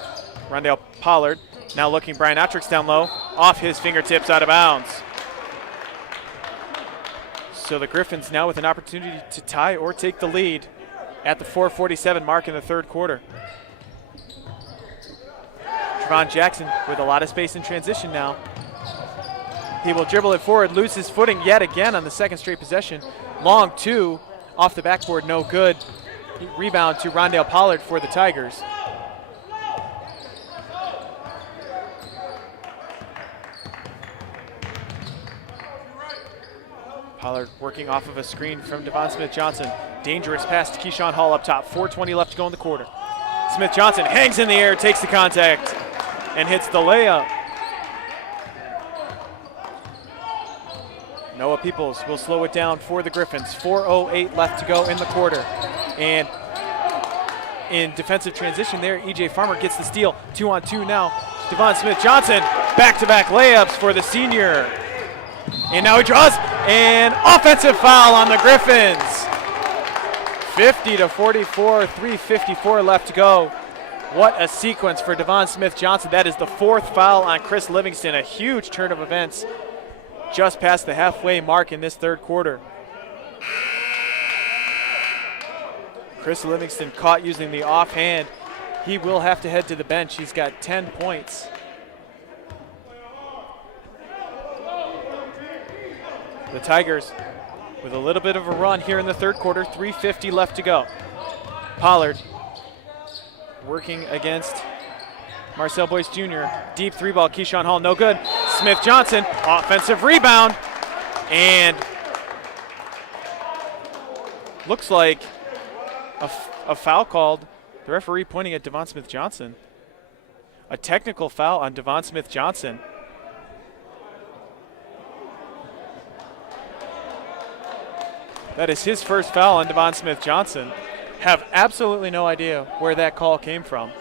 Rondale Pollard. Now looking Brian Ottrix down low. Off his fingertips, out of bounds. So the Griffins now with an opportunity to tie or take the lead at the 4:47 mark in the third quarter. Trevon Jackson with a lot of space in transition now. He will dribble it forward, lose his footing yet again on the second straight possession. Long two, off the backboard, no good. Rebound to Rondale Pollard for the Tigers. Pollard working off of a screen from Devon Smith-Johnson. Dangerous pass to Keyshawn Hall up top. 4:20 left to go in the quarter. Smith-Johnson hangs in the air, takes the contact, and hits the layup. Noah Peoples will slow it down for the Griffins. 4:08 left to go in the quarter. And in defensive transition there, E.J. Farmer gets the steal. 2-on-2 now. Devon Smith-Johnson, back-to-back layups for the senior. And now he draws an offensive foul on the Griffins. 50-44, 3:54 left to go. What a sequence for Devon Smith-Johnson. That is the fourth foul on Chris Livingston. A huge turn of events just past the halfway mark in this third quarter. Chris Livingston caught using the offhand. He will have to head to the bench. He's got 10 points. The Tigers with a little bit of a run here in the third quarter. 3:50 left to go. Pollard working against Marcel Boyce Jr. Deep three ball, Keyshawn Hall, no good. Smith-Johnson, offensive rebound. And looks like a foul called. The referee pointing at Devon Smith-Johnson. A technical foul on Devon Smith-Johnson. That is his first foul on Devon Smith-Johnson. Have absolutely no idea where that call came from.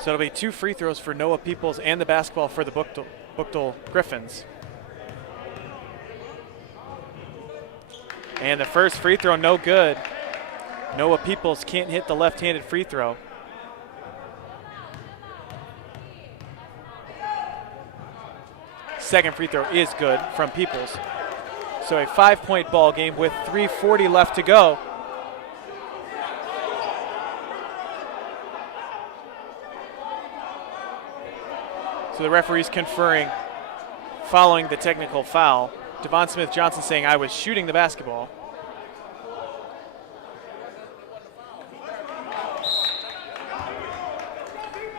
So it'll be 2 free throws for Noah Peoples and the basketball for the Buchtel Griffins. And the first free throw, no good. Noah Peoples can't hit the left-handed free throw. Second free throw is good from Peoples. So a 5-point ball game with 3:40 left to go. So the referee's conferring following the technical foul. Devon Smith-Johnson saying, I was shooting the basketball.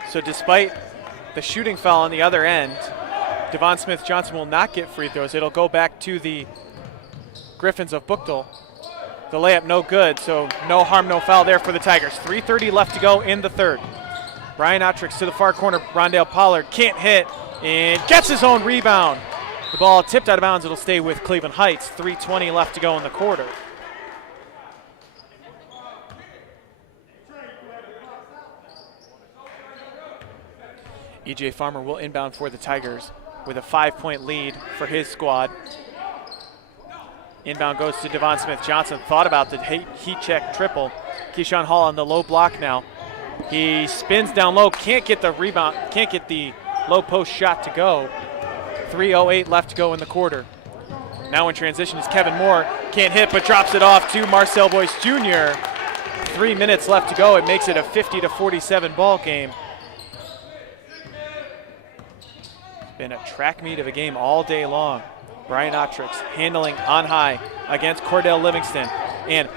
So despite the shooting foul on the other end, Devon Smith-Johnson will not get free throws. It'll go back to the Griffins of Buchtel. The layup no good, so no harm, no foul there for the Tigers. 3:30 left to go in the third. Brian Otrix to the far corner. Rondale Pollard can't hit and gets his own rebound. The ball tipped out of bounds. It'll stay with Cleveland Heights. 3:20 left to go in the quarter. E.J. Farmer will inbound for the Tigers with a 5-point lead for his squad. Inbound goes to Devon Smith-Johnson. Thought about the heat check triple. Keyshawn Hall on the low block now. He spins down low, can't get the rebound, can't get the low post shot to go. 3:08 left to go in the quarter. Now in transition is Kevin Moore. Can't hit, but drops it off to Marcel Boyce Jr. 3 minutes left to go. It makes it a 50-47 ball game. It's been a track meet of a game all day long. Brian Otrix handling on high against Cordell Livingston. And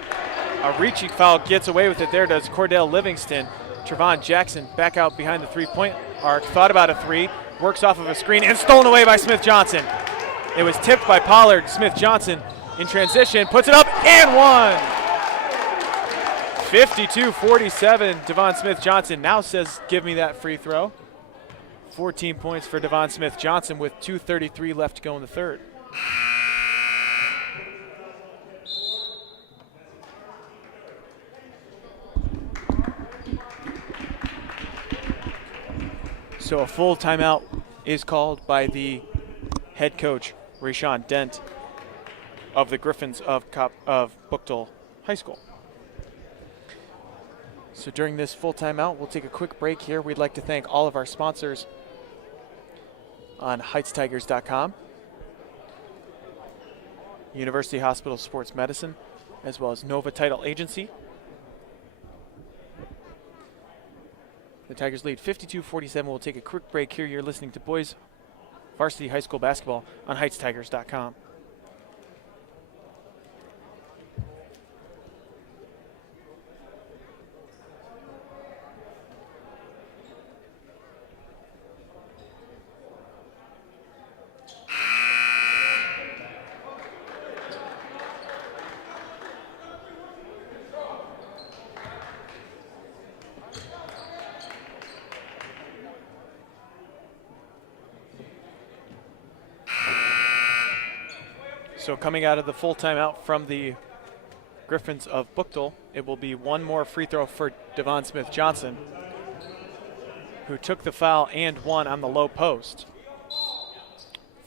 a reaching foul gets away with it there, does Cordell Livingston. Trevon Jackson back out behind the three-point arc. Thought about a three. Works off of a screen and stolen away by Smith-Johnson. It was tipped by Pollard. Smith-Johnson in transition, puts it up and one. 52-47. Devon Smith-Johnson now says, give me that free throw. 14 points for Devon Smith-Johnson with 2:33 left to go in the third. So a full timeout is called by the head coach, Rashawn Dent, of the Griffins of Buchtel High School. So during this full timeout, we'll take a quick break here. We'd like to thank all of our sponsors on HeightsTigers.com, University Hospital Sports Medicine, as well as Nova Title Agency. The Tigers lead 52-47. We'll take a quick break here. You're listening to Boys Varsity High School Basketball on HeightsTigers.com. So coming out of the full timeout from the Griffins of Buchtel, it will be one more free throw for Devon Smith-Johnson, who took the foul and won on the low post.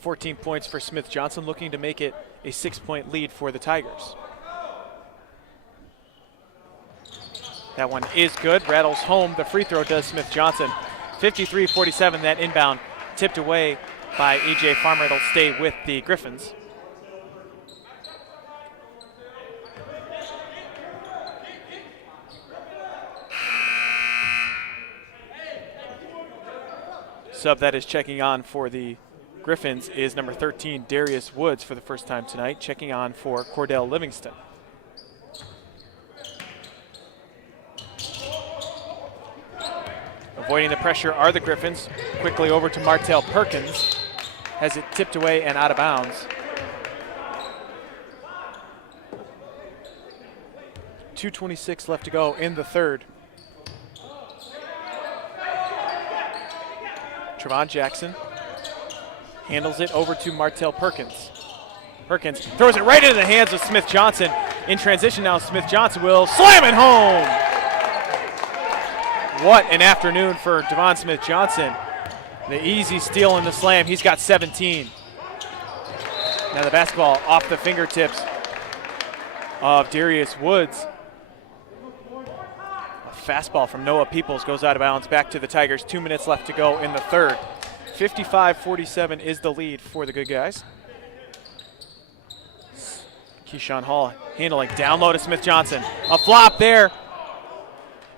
14 points for Smith-Johnson, looking to make it a 6-point lead for the Tigers. That one is good, rattles home. The free throw does Smith-Johnson. 53-47, that inbound tipped away by E.J. Farmer. It'll stay with the Griffins. Sub that is checking on for the Griffins is number 13, Darius Woods, for the first time tonight, checking on for Cordell Livingston. Avoiding the pressure are the Griffins. Quickly over to Martell Perkins. Has it tipped away and out of bounds. 2:26 left to go in the third. Trevon Jackson handles it over to Martell Perkins. Perkins throws it right into the hands of Smith-Johnson. In transition now, Smith-Johnson will slam it home. What an afternoon for Devon Smith-Johnson. The easy steal and the slam. He's got 17. Now the basketball off the fingertips of Darius Woods. Fastball from Noah Peoples goes out of bounds back to the Tigers. 2 minutes left to go in the third. 55-47 is the lead for the good guys. Keyshawn Hall handling down low to Smith-Johnson. A flop there.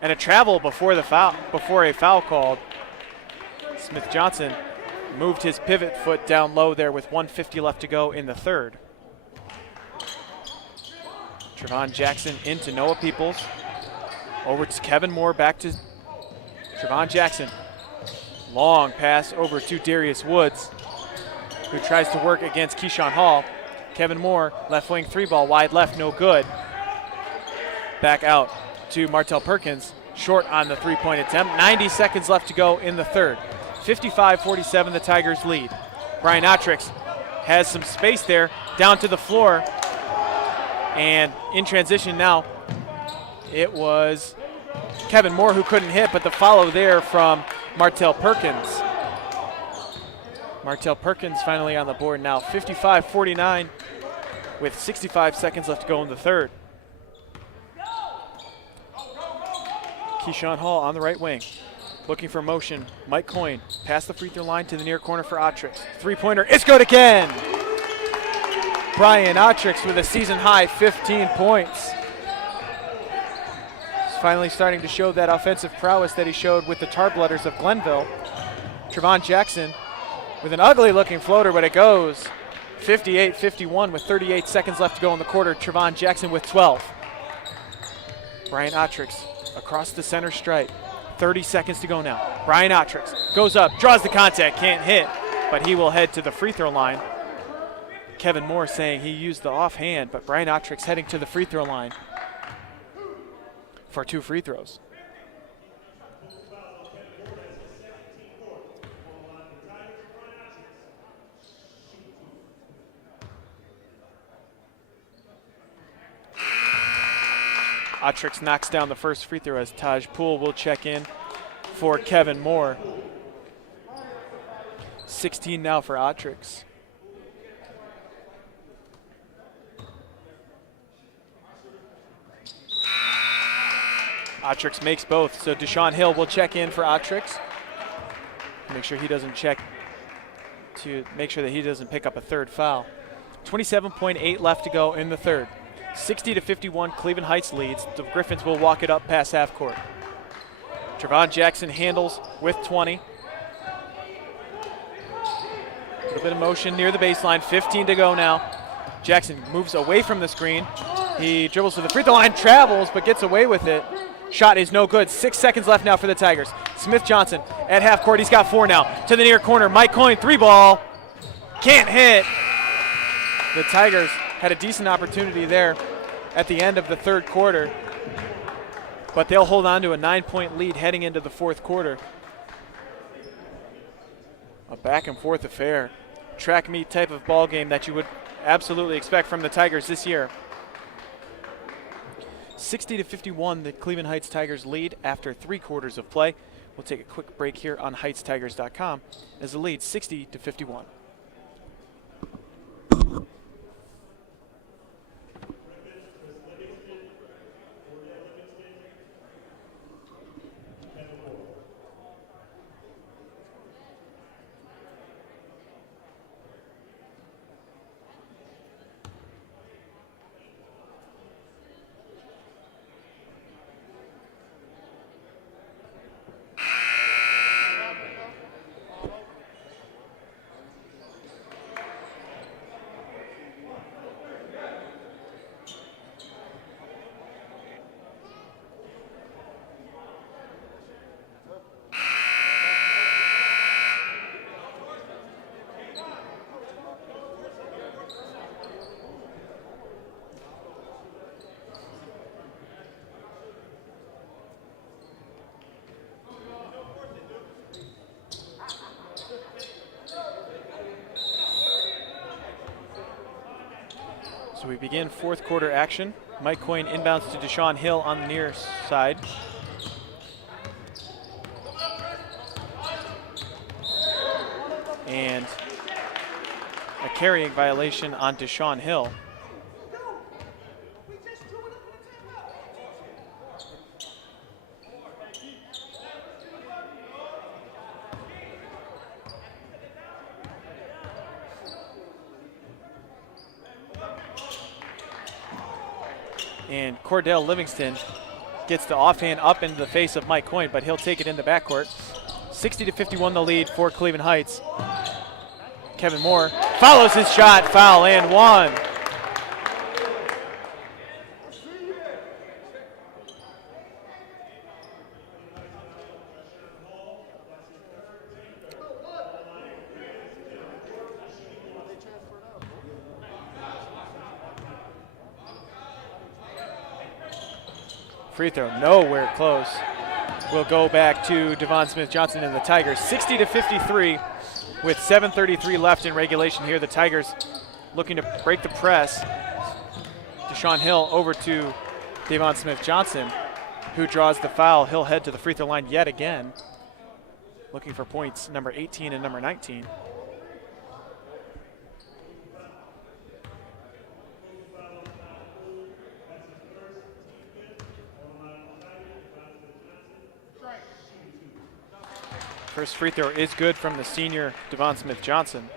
And a travel before a foul called. Smith-Johnson moved his pivot foot down low there with 1:50 left to go in the third. Trevon Jackson into Noah Peoples. Over to Kevin Moore, back to Trevon Jackson. Long pass over to Darius Woods, who tries to work against Keyshawn Hall. Kevin Moore, left wing three ball, wide left, no good. Back out to Martell Perkins, short on the three-point attempt. 90 seconds left to go in the third. 55-47, the Tigers lead. Brian Otrix has some space there, down to the floor. And in transition now, it was Kevin Moore who couldn't hit, but the follow there from Martell Perkins. Martell Perkins finally on the board now, 55-49 with 65 seconds left to go in the third. Keyshawn Hall on the right wing, looking for motion. Mike Coyne past the free throw line to the near corner for Otrix. Three-pointer, it's good again! Brian Otrix with a season-high 15 points. Finally starting to show that offensive prowess that he showed with the Tarblooders of Glenville. Trevon Jackson with an ugly-looking floater, but it goes. 58-51 with 38 seconds left to go in the quarter. Trevon Jackson with 12. Brian Otrix across the center stripe. 30 seconds to go now. Brian Otrix goes up, draws the contact, can't hit, but he will head to the free throw line. Kevin Moore saying he used the offhand, but Brian Otrix heading to the free throw line for 2 free throws. Otrix knocks down the first free throw as Taj Poole will check in for Kevin Moore. 16 now for Otrix. Otrix makes both, so Deshaun Hill will check in for Otrix. Make sure he doesn't pick up a third foul. 27.8 left to go in the third. 60-51, Cleveland Heights leads. The Griffins will walk it up past half court. Trevon Jackson handles with 20. A little bit of motion near the baseline, 15 to go now. Jackson moves away from the screen. He dribbles to the free throw line, travels, but gets away with it. Shot is no good. 6 seconds left now for the Tigers. Smith Johnson at half court. He's got 4 now. To the near corner. Mike Coyne, 3-ball. Can't hit. The Tigers had a decent opportunity there at the end of the third quarter, but they'll hold on to a 9-point lead heading into the fourth quarter. A back and forth affair. Track meet type of ball game that you would absolutely expect from the Tigers this year. 60-51, the Cleveland Heights Tigers lead after 3 quarters of play. We'll take a quick break here on HeightsTigers.com as the lead 60-51. So we begin fourth quarter action. Mike Coyne inbounds to Deshaun Hill on the near side. And a carrying violation on Deshaun Hill. And Cordell Livingston gets the offhand up into the face of Mike Coyne, but he'll take it in the backcourt. 60-51 the lead for Cleveland Heights. Kevin Moore follows his shot, foul and one. Free throw nowhere close. We'll go back to Devon Smith-Johnson and the Tigers. 60-53 with 7:33 left in regulation here. The Tigers looking to break the press. Deshaun Hill over to Devon Smith-Johnson, who draws the foul. He'll head to the free throw line yet again, looking for points number 18 and number 19. First free throw is good from the senior Devon Smith-Johnson.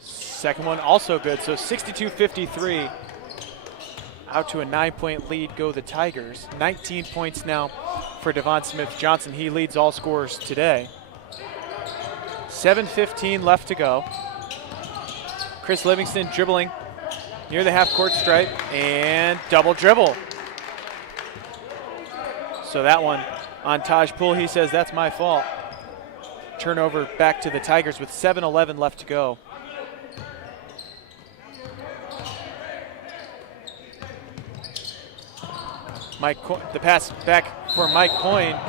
Second one also good, so 62-53. Out to a 9-point lead go the Tigers. 19 points now for Devon Smith-Johnson. He leads all scorers today. 7:15 left to go. Chris Livingston dribbling near the half-court stripe, and double dribble. So that one on Taj Poole, he says, that's my fault. Turnover back to the Tigers with 7:11 left to go. The pass back for Mike Coyne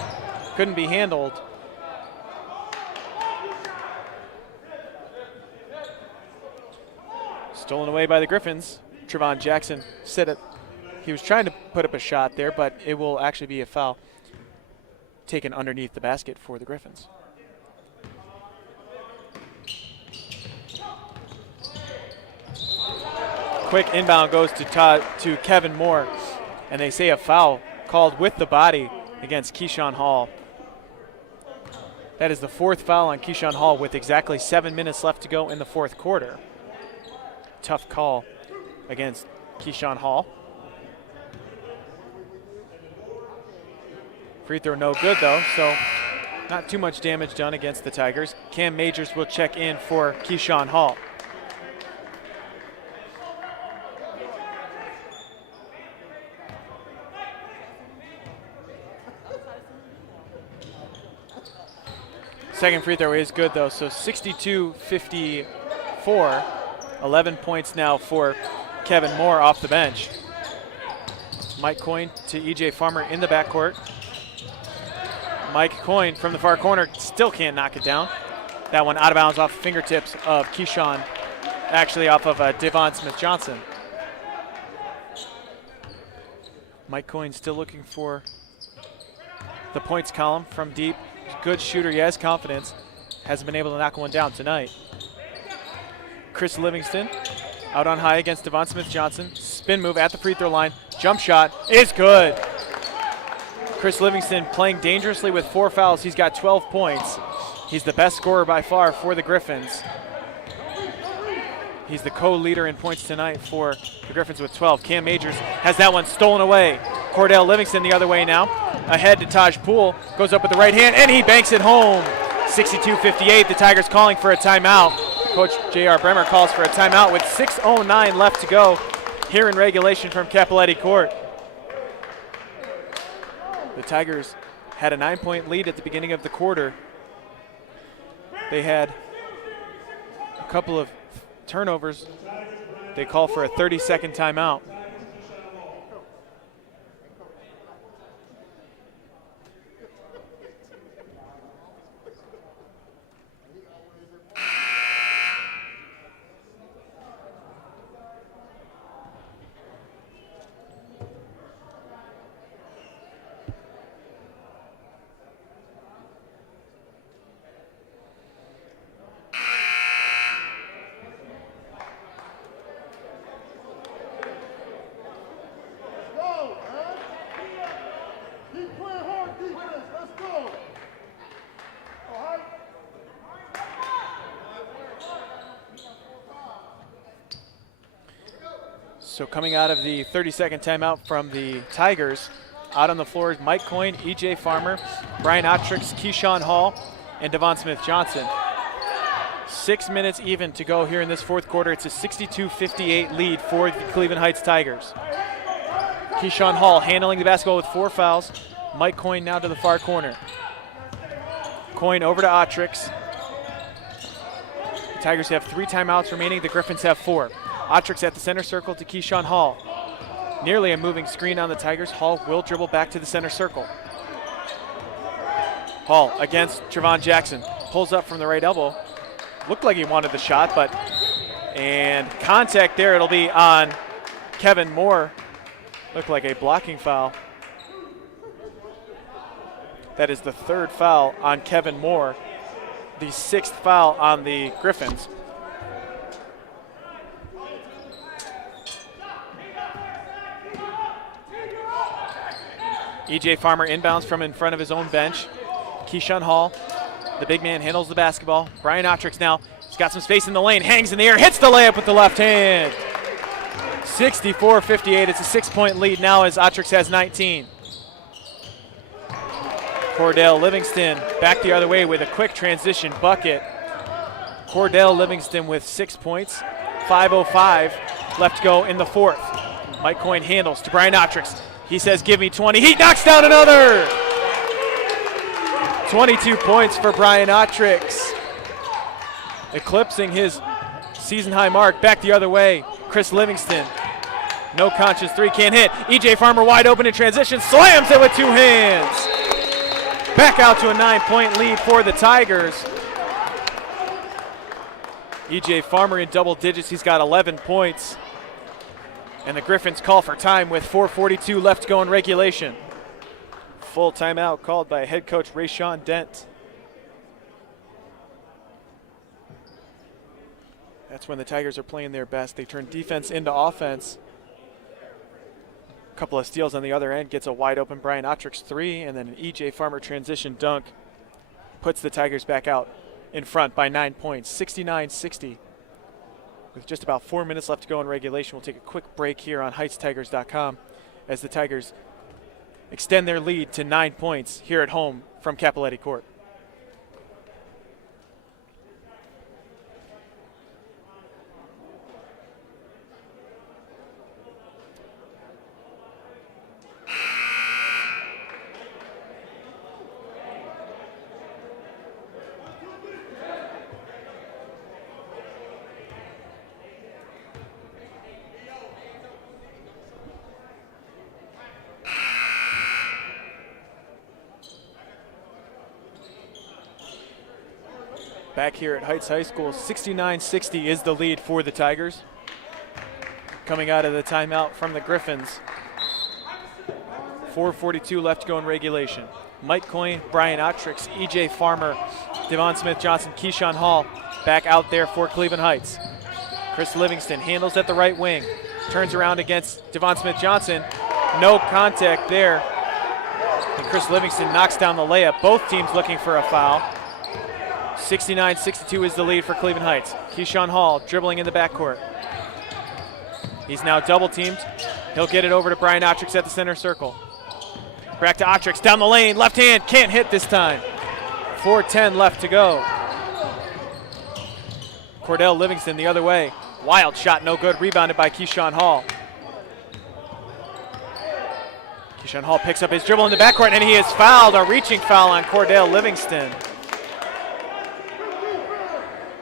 couldn't be handled. Stolen away by the Griffins. Trevon Jackson said it. He was trying to put up a shot there, but it will actually be a foul taken underneath the basket for the Griffins. quick inbound goes to Kevin Moore, and they say a foul called with the body against Keyshawn Hall. That is the fourth foul on Keyshawn Hall with exactly 7 minutes left to go in the fourth quarter. Tough call against Keyshawn Hall. Free throw no good though, so not too much damage done against the Tigers. Cam Majors will check in for Keyshawn Hall. Second free throw is good though, so 62-54. 11 points now for Kevin Moore off the bench. Mike Coyne to E.J. Farmer in the backcourt. Mike Coyne from the far corner still can't knock it down. That one out of bounds off fingertips of Keyshawn, actually off of Devon Smith-Johnson. Mike Coyne still looking for the points column from deep. Good shooter, he has confidence. Hasn't been able to knock one down tonight. Chris Livingston out on high against Devon Smith-Johnson. Spin move at the free throw line. Jump shot is good. Chris Livingston playing dangerously with 4 fouls. He's got 12 points. He's the best scorer by far for the Griffins. He's the co-leader in points tonight for the Griffins with 12. Cam Majors has that one stolen away. Cordell Livingston the other way now. Ahead to Taj Poole. Goes up with the right hand, and he banks it home. 62-58. The Tigers calling for a timeout. Coach J.R. Bremer calls for a timeout with 6:09 left to go here in regulation from Cappelletti Court. The Tigers had a 9-point lead at the beginning of the quarter. They had a couple of turnovers. They call for a 30-second timeout. So coming out of the 30-second timeout from the Tigers, out on the floor is Mike Coyne, E.J. Farmer, Brian Ottrix, Keyshawn Hall, and Devon Smith-Johnson. 6 minutes even to go here in this fourth quarter. It's a 62-58 lead for the Cleveland Heights Tigers. Keyshawn Hall handling the basketball with 4 fouls. Mike Coyne now to the far corner. Coyne over to Ottrix. The Tigers have 3 timeouts remaining. The Griffins have 4. Ottrix at the center circle to Keyshawn Hall. Nearly a moving screen on the Tigers. Hall will dribble back to the center circle. Hall against Trevon Jackson. Pulls up from the right elbow. Looked like he wanted the shot, and contact there. It'll be on Kevin Moore. Looked like a blocking foul. That is the 3rd foul on Kevin Moore. The 6th foul on the Griffins. E.J. Farmer inbounds from in front of his own bench. Keyshawn Hall, the big man, handles the basketball. Brian Ottrix now, he's got some space in the lane, hangs in the air, hits the layup with the left hand. 64-58, it's a 6-point lead now as Ottrix has 19. Cordell Livingston back the other way with a quick transition bucket. Cordell Livingston with 6 points, 5:05 left to go in the fourth. Mike Coyne handles to Brian Ottrix. He says, give me 20. He knocks down another. 22 points for Brian Ottrix. Eclipsing his season-high mark. Back the other way, Chris Livingston. No conscious 3, can't hit. E.J. Farmer wide open in transition. Slams it with 2 hands. Back out to a 9-point lead for the Tigers. E.J. Farmer in double digits. He's got 11 points. And the Griffins call for time with 4:42 left to go in regulation. Full timeout called by head coach Rayshawn Dent. That's when the Tigers are playing their best. They turn defense into offense. A couple of steals on the other end, gets a wide open Brian Ottrick's three, and then an E.J. Farmer transition dunk puts the Tigers back out in front by 9 points, 69-60. With just about 4 minutes left to go in regulation, we'll take a quick break here on HeightsTigers.com as the Tigers extend their lead to 9 points here at home from Cappelletti Court. Back here at Heights High School, 69-60 is the lead for the Tigers. Coming out of the timeout from the Griffins. 4:42 left to go in regulation. Mike Coyne, Brian Ottricks, E.J. Farmer, Devon Smith-Johnson, Keyshawn Hall back out there for Cleveland Heights. Chris Livingston handles at the right wing. Turns around against Devon Smith-Johnson. No contact there. And Chris Livingston knocks down the layup. Both teams looking for a foul. 69-62 is the lead for Cleveland Heights. Keyshawn Hall dribbling in the backcourt. He's now double teamed. He'll get it over to Brian Ottricks at the center circle. Back to Ottricks down the lane, left hand, can't hit this time. 4:10 left to go. Cordell Livingston the other way. Wild shot, no good, rebounded by Keyshawn Hall. Keyshawn Hall picks up his dribble in the backcourt and he is fouled, a reaching foul on Cordell Livingston.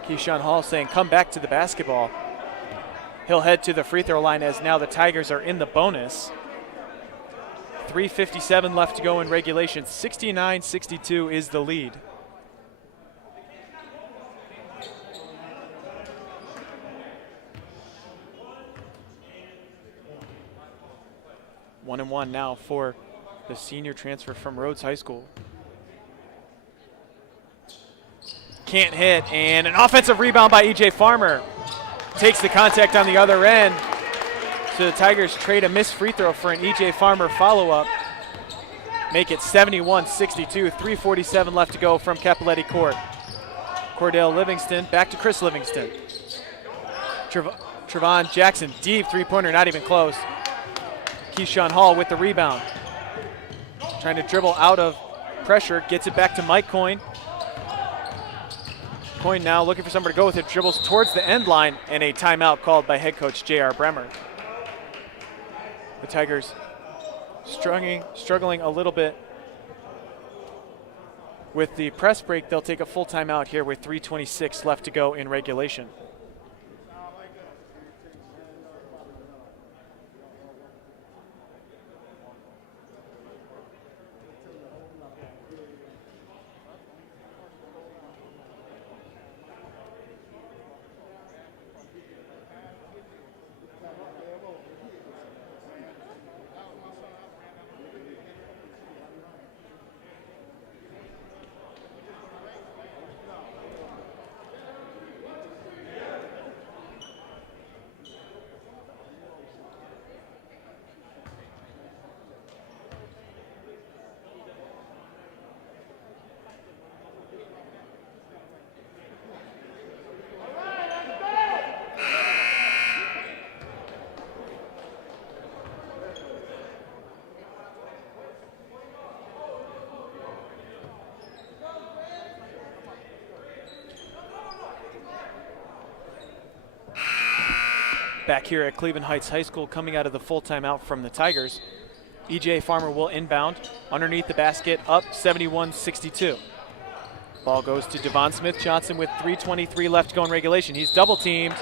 Keyshawn Hall saying, come back to the basketball. He'll head to the free throw line as now the Tigers are in the bonus. 3:57 left to go in regulation. 69-62 is the lead. One and one now for the senior transfer from Rhodes High School. Can't hit, and an offensive rebound by E.J. Farmer. Takes the contact on the other end. So the Tigers trade a missed free throw for an E.J. Farmer follow-up. Make it 71-62, 3:47 left to go from Cappelletti Court. Cordell Livingston, back to Chris Livingston. Trevon Jackson, deep three-pointer, not even close. Keyshawn Hall with the rebound. Trying to dribble out of pressure, gets it back to Mike Coyne. Coyne now looking for somebody to go with it, dribbles towards the end line, and a timeout called by head coach J.R. Bremer. The Tigers struggling a little bit with the press break. They'll take a full timeout here with 3:26 left to go in regulation. Back here at Cleveland Heights High School, coming out of the full timeout from the Tigers. E.J. Farmer will inbound underneath the basket, up 71-62. Ball goes to Devon Smith-Johnson with 3:23 left to go in regulation. He's double teamed,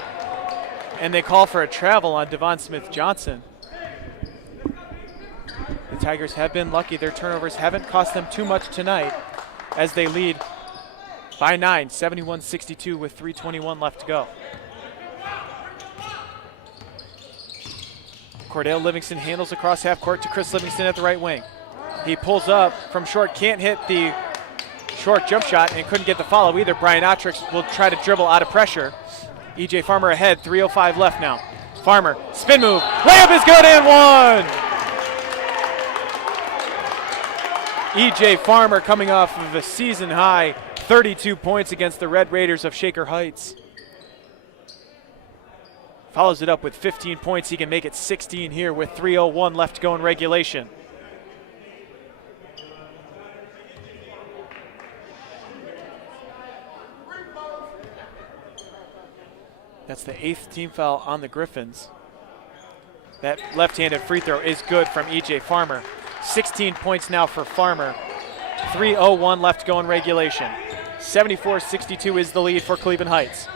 and they call for a travel on Devon Smith-Johnson. The Tigers have been lucky. Their turnovers haven't cost them too much tonight as they lead by 9, 71-62 with 3:21 left to go. Cordell Livingston handles across half court to Chris Livingston at the right wing. He pulls up from short, can't hit the short jump shot and couldn't get the follow either. Brian Ottricks will try to dribble out of pressure. E.J. Farmer ahead, 3:05 left now. Farmer, spin move, layup is good and one! E.J. Farmer coming off of a season high 32 points against the Red Raiders of Shaker Heights. Follows it up with 15 points. He can make it 16 here with 3:01 left to go in regulation. That's the 8th team foul on the Griffins. That left-handed free throw is good from E.J. Farmer. 16 points now for Farmer. 3:01 left to go in regulation. 74-62 is the lead for Cleveland Heights.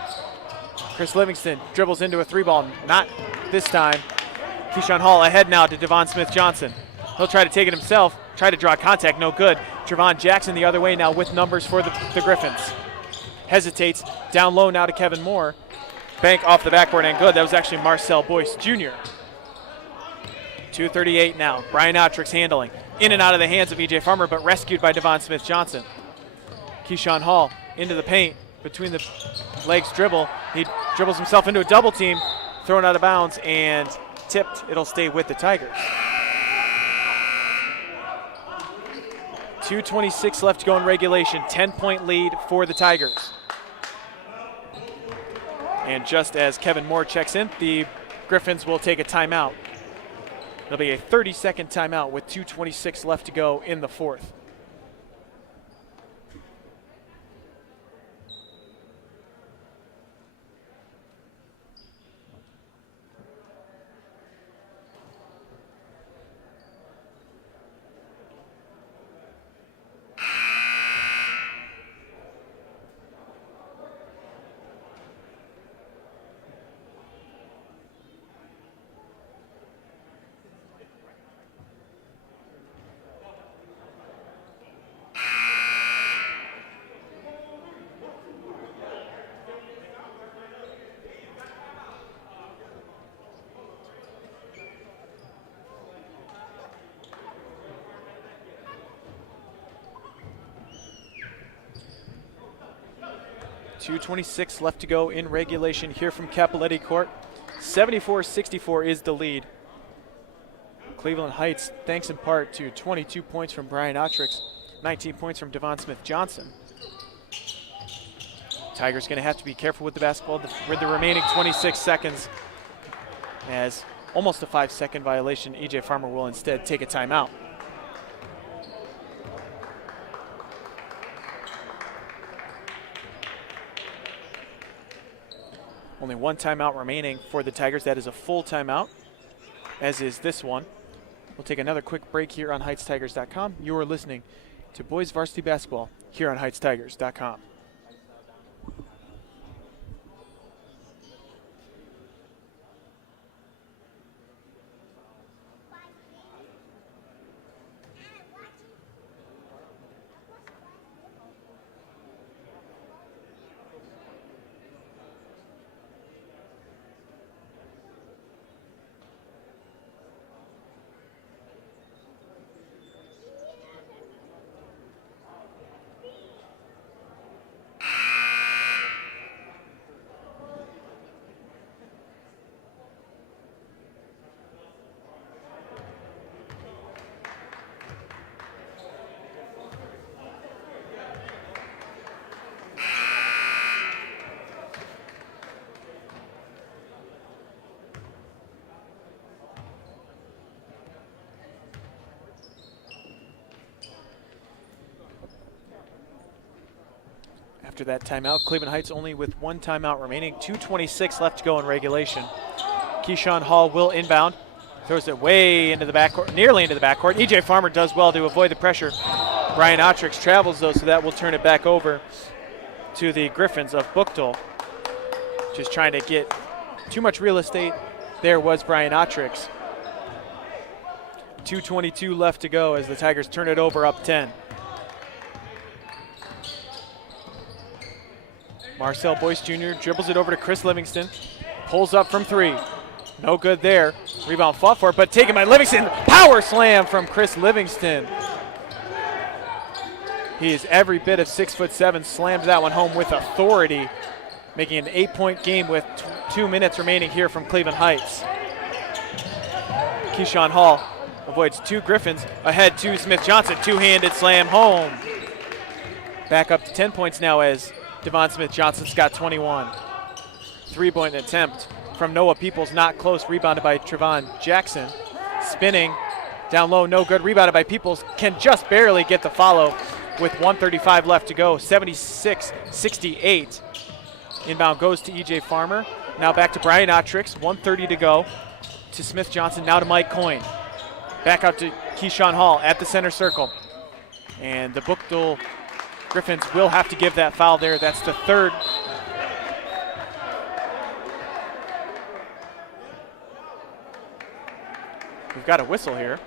Chris Livingston dribbles into a 3-ball, not this time. Keyshawn Hall ahead now to Devon Smith-Johnson. He'll try to take it himself, try to draw contact, no good. Trevon Jackson the other way now with numbers for the Griffins. Hesitates, down low now to Kevin Moore. Bank off the backboard and good. That was actually Marcel Boyce Jr. 2:38 now. Brian Otrix handling. In and out of the hands of E.J. Farmer, but rescued by Devon Smith-Johnson. Keyshawn Hall into the paint. Between the legs dribble. He dribbles himself into a double team. Thrown out of bounds and tipped. It'll stay with the Tigers. 2:26 left to go in regulation. 10-point lead for the Tigers. And just as Kevin Moore checks in, the Griffins will take a timeout. It'll be a 30-second timeout with 2:26 left to go in the fourth. .226 left to go in regulation here from Cappelletti Court. 74-64 is the lead. Cleveland Heights, thanks in part to 22 points from Brian Otrix, 19 points from Devon Smith-Johnson. Tigers going to have to be careful with the basketball with the remaining 26 seconds, as almost a 5-second violation. E.J. Farmer will instead take a timeout. Only one timeout remaining for the Tigers. That is a full timeout, as is this one. We'll take another quick break here on HeightsTigers.com. You are listening to Boys Varsity Basketball here on HeightsTigers.com. After that timeout, Cleveland Heights only with one timeout remaining. 2:26 left to go in regulation. Keyshawn Hall will inbound. Throws it way into the backcourt, nearly into the backcourt. E.J. Farmer does well to avoid the pressure. Brian Otrix travels, though, so that will turn it back over to the Griffins of Buchtel. Just trying to get too much real estate. There was Brian Otrix. 2:22 left to go as the Tigers turn it over up 10. Marcel Boyce Jr. dribbles it over to Chris Livingston. Pulls up from three. No good there. Rebound fought for it, but taken by Livingston. Power slam from Chris Livingston. He is every bit of 6'7", slams that one home with authority. making it an 8-point game with 2 minutes remaining here from Cleveland Heights. Keyshawn Hall avoids 2 Griffins, ahead to Smith Johnson, two-handed slam home. Back up to 10 points now as Devon Smith Johnson's got 21. 3-point attempt from Noah Peoples, not close, rebounded by Trevon Jackson. Spinning, down low, no good, rebounded by Peoples, can just barely get the follow with 1:35 left to go, 76-68. Inbound goes to E.J. Farmer, now back to Brian Otrix, 1:30 to go, to Smith Johnson, now to Mike Coyne. Back out to Keyshawn Hall at the center circle. And the Buchtel Griffins will have to give that foul there. That's the third. We've got a whistle here.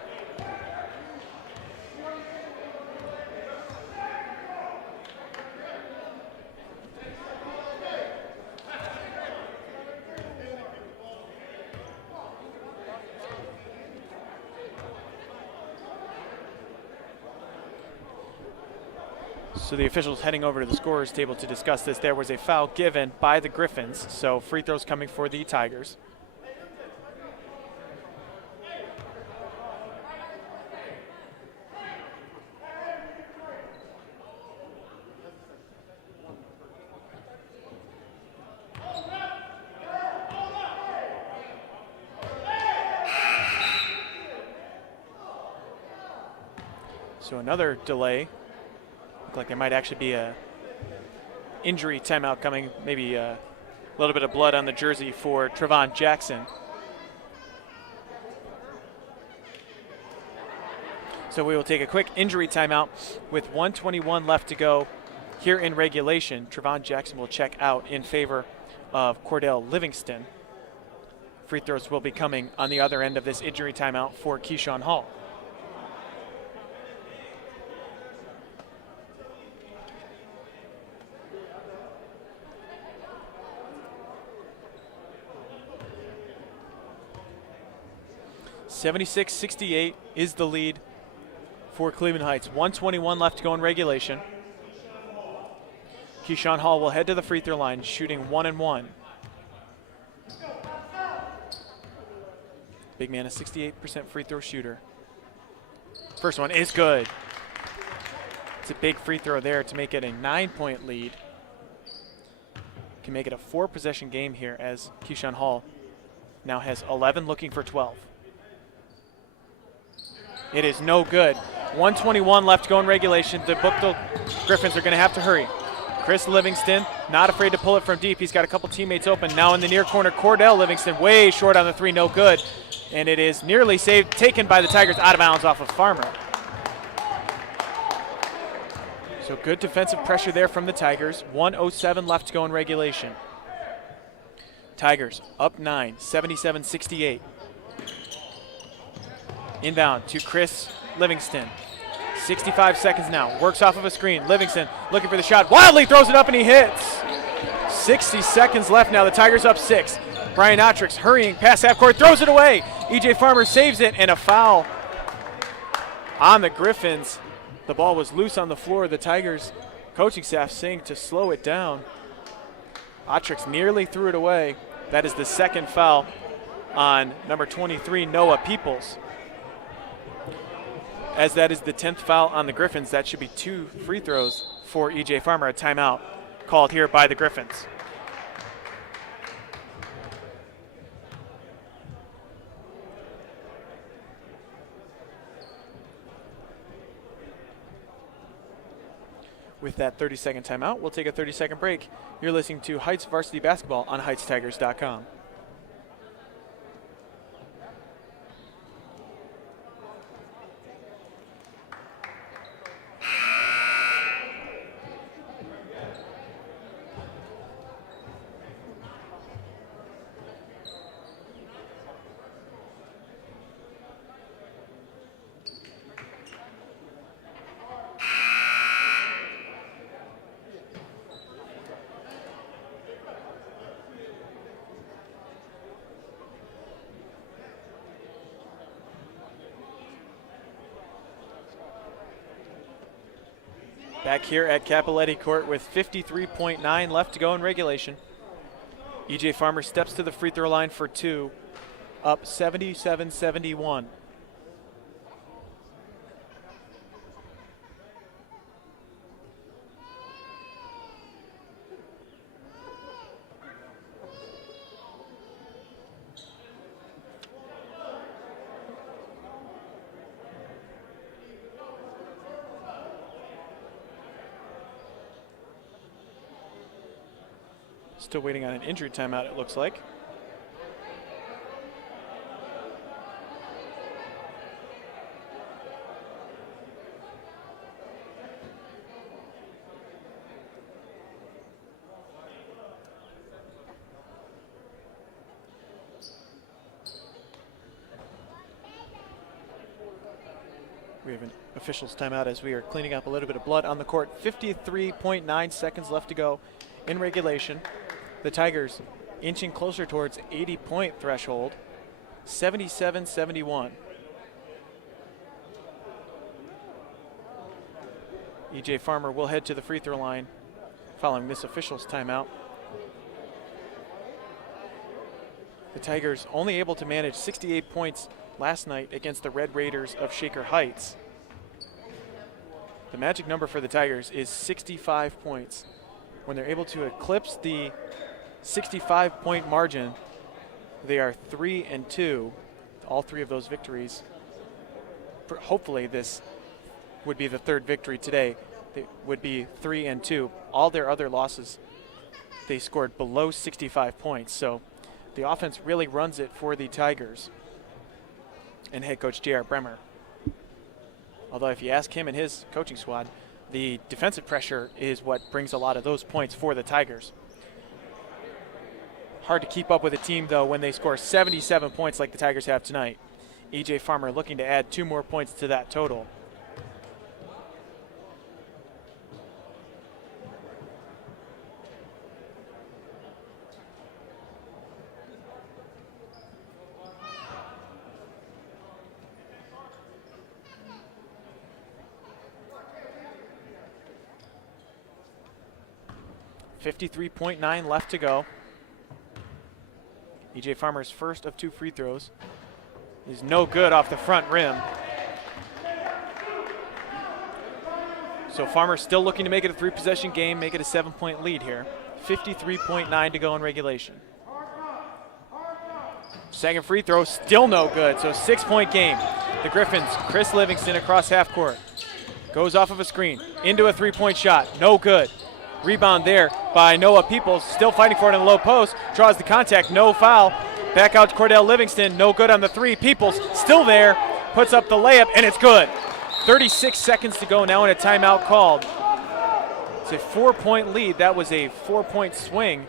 So the officials heading over to the scorer's table to discuss this. There was a foul given by the Griffins, so free throws coming for the Tigers. So another delay. Look like there might actually be a injury timeout coming, maybe a little bit of blood on the jersey for Trevon Jackson. So we will take a quick injury timeout with 1:21 left to go here in regulation. Trevon Jackson will check out in favor of Cordell Livingston. Free throws will be coming on the other end of this injury timeout for Keyshawn Hall. (76-68) is the lead for Cleveland Heights. 1:21 left to go in regulation. Keyshawn Hall will head to the free throw line, shooting 1 and 1. Big man, a 68% free throw shooter. First one is good. It's a big free throw there to make it a 9-point lead. Can make it a 4-possession game here as Keyshawn Hall now has 11, looking for 12. It is no good. 1:21 left to go in regulation. The Buchtel Griffins are going to have to hurry. Chris Livingston, not afraid to pull it from deep. He's got a couple teammates open. Now in the near corner, Cordell Livingston, way short on the three, no good. And it is nearly saved, taken by the Tigers, out of bounds off of Farmer. So good defensive pressure there from the Tigers. 1:07 left to go in regulation. Tigers up 9, 77-68. Inbound to Chris Livingston. 65 seconds now. Works off of a screen. Livingston looking for the shot. Wildly throws it up and he hits. 60 seconds left now. The Tigers up 6. Brian Otrix hurrying past half court. Throws it away. E.J. Farmer saves it, and a foul on the Griffins. The ball was loose on the floor. The Tigers coaching staff saying to slow it down. Otrix nearly threw it away. That is the second foul on number 23, Noah Peoples. As that is the 10th foul on the Griffins, that should be 2 free throws for E.J. Farmer. A timeout called here by the Griffins. With that 30-second timeout, we'll take a 30-second break. You're listening to Heights Varsity Basketball on HeightsTigers.com. Back here at Capoletti Court with 53.9 left to go in regulation. E.J. Farmer steps to the free throw line for two, up 77-71. Still waiting on an injury timeout, it looks like. We have an officials timeout as we are cleaning up a little bit of blood on the court. 53.9 seconds left to go in regulation. The Tigers inching closer towards 80-point threshold, 77-71. E.J. Farmer will head to the free throw line following this officials timeout. The Tigers only able to manage 68 points last night against the Red Raiders of Shaker Heights. The magic number for the Tigers is 65 points. When they're able to eclipse the 65-point margin, they are 3-2. All three of those victories. Hopefully this would be the third victory today. They would be 3-2. All their other losses, they scored below 65 points. So the offense really runs it for the Tigers and head coach J.R. Bremer. Although if you ask him and his coaching squad, the defensive pressure is what brings a lot of those points for the Tigers. Hard to keep up with a team, though, when they score 77 points like the Tigers have tonight. E.J. Farmer looking to add 2 more points to that total. .9 left to go. E.J. Farmer's first of 2 free throws is no good off the front rim. So Farmer still looking to make it a 3-possession game, make it a 7-point lead here. 53.9 to go in regulation. Second free throw, still no good, so 6-point game. The Griffins, Chris Livingston across half court. Goes off of a screen, into a 3-point shot, no good. Rebound there by Noah Peoples, still fighting for it in the low post, draws the contact, no foul. Back out to Cordell Livingston, no good on the 3. Peoples still there, puts up the layup, and it's good. 36 seconds to go now and a timeout called. It's a 4-point lead. That was a 4-point swing.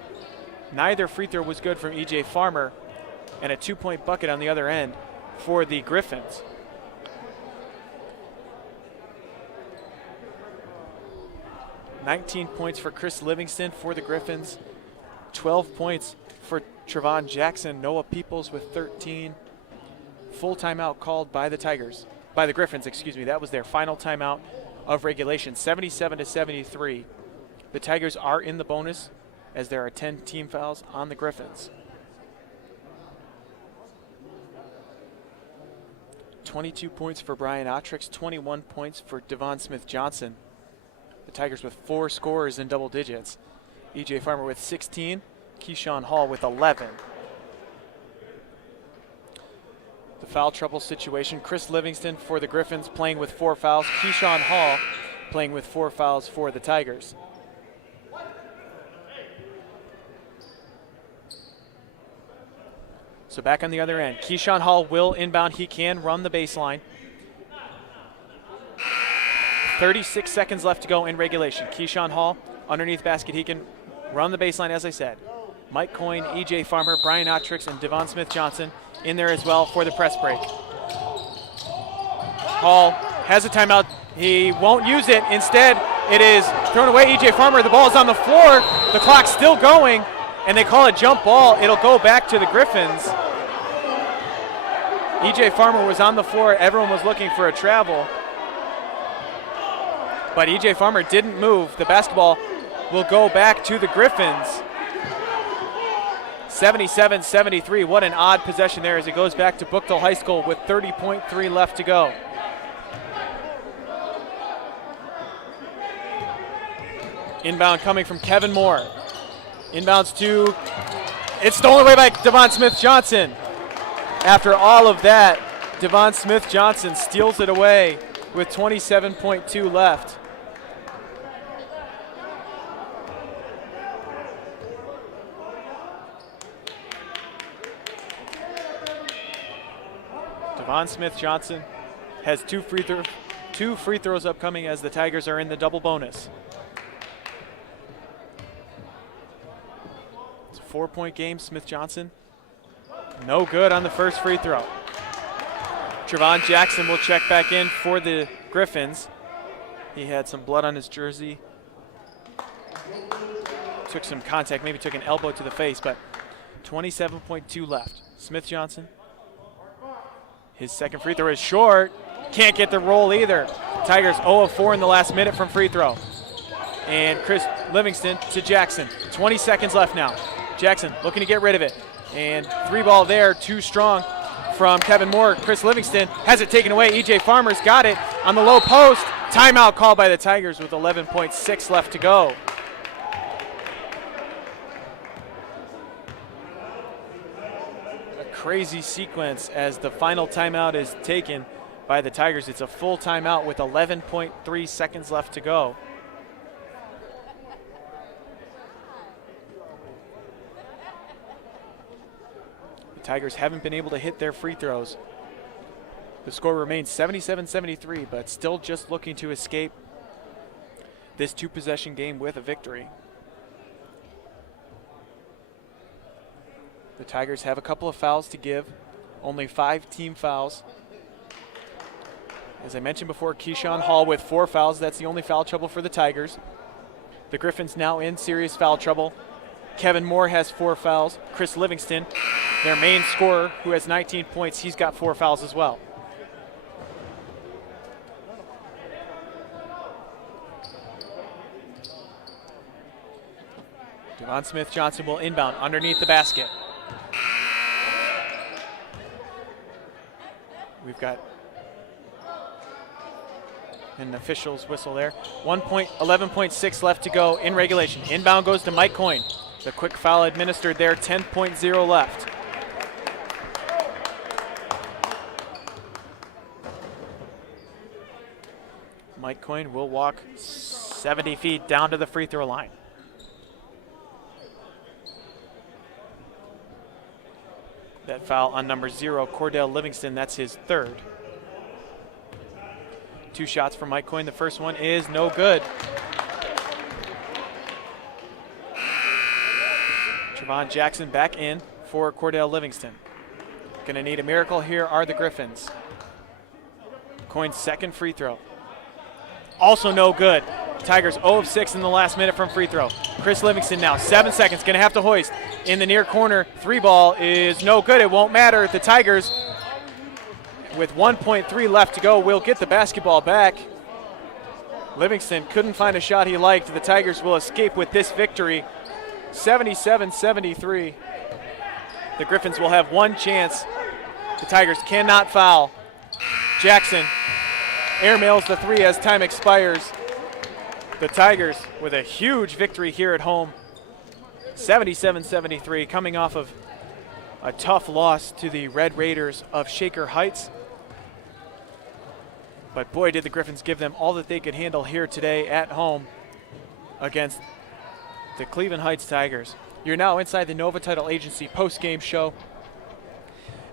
Neither free throw was good from E.J. Farmer, and a 2-point bucket on the other end for the Griffins. $19 points for Chris Livingston for the Griffins. 12 points for Trevon Jackson. Noah Peoples with 13. Full timeout called by the Tigers. By the Griffins, excuse me. That was their final timeout of regulation, 77-73. The Tigers are in the bonus as there are 10 team fouls on the Griffins. 22 points for Brian Otrix, 21 points for Devon Smith-Johnson. The Tigers with 4 scorers in double digits. E.J. Farmer with 16, Keyshawn Hall with 11. The foul trouble situation, Chris Livingston for the Griffins playing with 4 fouls. Keyshawn Hall playing with 4 fouls for the Tigers. So back on the other end, Keyshawn Hall will inbound. He can run the baseline. 36 seconds left to go in regulation. Keyshawn Hall underneath basket. He can run the baseline, as I said. Mike Coyne, E.J. Farmer, Brian Otrix, and Devon Smith-Johnson in there as well for the press break. Hall has a timeout. He won't use it. Instead, it is thrown away. E.J. Farmer, the ball is on the floor. The clock's still going, and they call a jump ball. It'll go back to the Griffins. E.J. Farmer was on the floor. Everyone was looking for a travel. But E.J. Farmer didn't move. The basketball will go back to the Griffins. 77-73. What an odd possession there as it goes back to Buchtel High School with 30.3 left to go. Inbound coming from Kevin Moore. Inbounds to, it's stolen away by Devon Smith-Johnson. After all of that, Devon Smith-Johnson steals it away with 27.2 left. Devon Smith-Johnson has two free throws upcoming as the Tigers are in the double bonus. It's a 4-point game. Smith-Johnson, no good on the first free throw. Trevon Jackson will check back in for the Griffins. He had some blood on his jersey. Took some contact, maybe took an elbow to the face, but 27.2 left. Smith-Johnson, his second free throw is short. Can't get the roll either. Tigers 0 of 4 in the last minute from free throw. And Chris Livingston to Jackson. 20 seconds left now. Jackson looking to get rid of it. And three ball there, too strong from Kevin Moore. Chris Livingston has it taken away. E.J. Farmer's got it on the low post. Timeout called by the Tigers with 11.6 left to go. A crazy sequence as the final timeout is taken by the Tigers. It's a full timeout with 11.3 seconds left to go. Tigers haven't been able to hit their free throws. The score remains 77-73, but still just looking to escape this two-possession game with a victory. The Tigers have a couple of fouls to give, only 5 team fouls. As I mentioned before, Keyshawn Hall with 4 fouls. That's the only foul trouble for the Tigers. The Griffins now in serious foul trouble. Kevin Moore has 4 fouls. Chris Livingston, their main scorer, who has 19 points, he's got 4 fouls as well. Devon Smith-Johnson will inbound underneath the basket. We've got an official's whistle there. 11.6 left to go in regulation. Inbound goes to Mike Coyne. The quick foul administered there, 10.0 left. Mike Coyne will walk 70 feet down to the free throw line. That foul on number 0, Cordell Livingston, that's his 3rd. 2 shots from Mike Coyne. The first one is no good. Trevon Jackson back in for Cordell Livingston. Gonna need a miracle here are the Griffins. Coyne's second free throw. Also no good. Tigers 0 of 6 in the last minute from free throw. Chris Livingston now, 7 seconds, gonna have to hoist. In the near corner, 3 ball is no good. It won't matter. The Tigers, with 1.3 left to go, will get the basketball back. Livingston couldn't find a shot he liked. The Tigers will escape with this victory, 77-73. The Griffins will have one chance. The Tigers cannot foul. Jackson airmails the 3 as time expires. The Tigers with a huge victory here at home, 77-73, coming off of a tough loss to the Red Raiders of Shaker Heights. But boy, did the Griffins give them all that they could handle here today at home against the Cleveland Heights Tigers. You're now inside the Nova Title Agency post-game show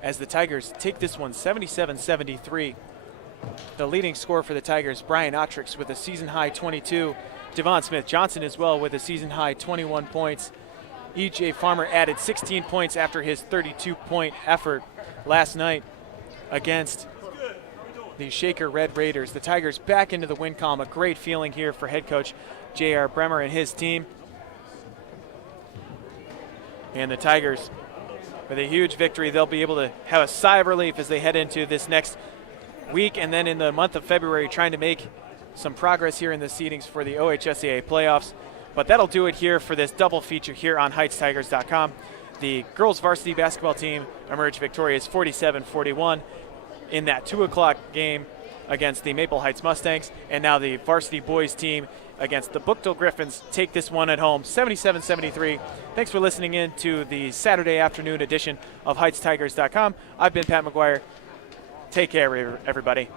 as the Tigers take this one 77-73. The leading scorer for the Tigers, Brian Otrix, with a season-high 22. Devon Smith-Johnson as well with a season-high 21 points. E.J. Farmer added 16 points after his 32-point effort last night against the Shaker Red Raiders. The Tigers back into the win column. A great feeling here for head coach J.R. Bremer and his team. And the Tigers, with a huge victory, they'll be able to have a sigh of relief as they head into this next week and then in the month of February trying to make some progress here in the seedings for the OHSAA playoffs. But that'll do it here for this double feature here on HeightsTigers.com. The girls varsity basketball team emerged victorious 47-41 in that 2 o'clock game against the Maple Heights Mustangs. And now the varsity boys team against the Buchtel Griffins take this one at home, 77-73. Thanks for listening in to the Saturday afternoon edition of HeightsTigers.com. I've been Pat McGuire. Take care, everybody.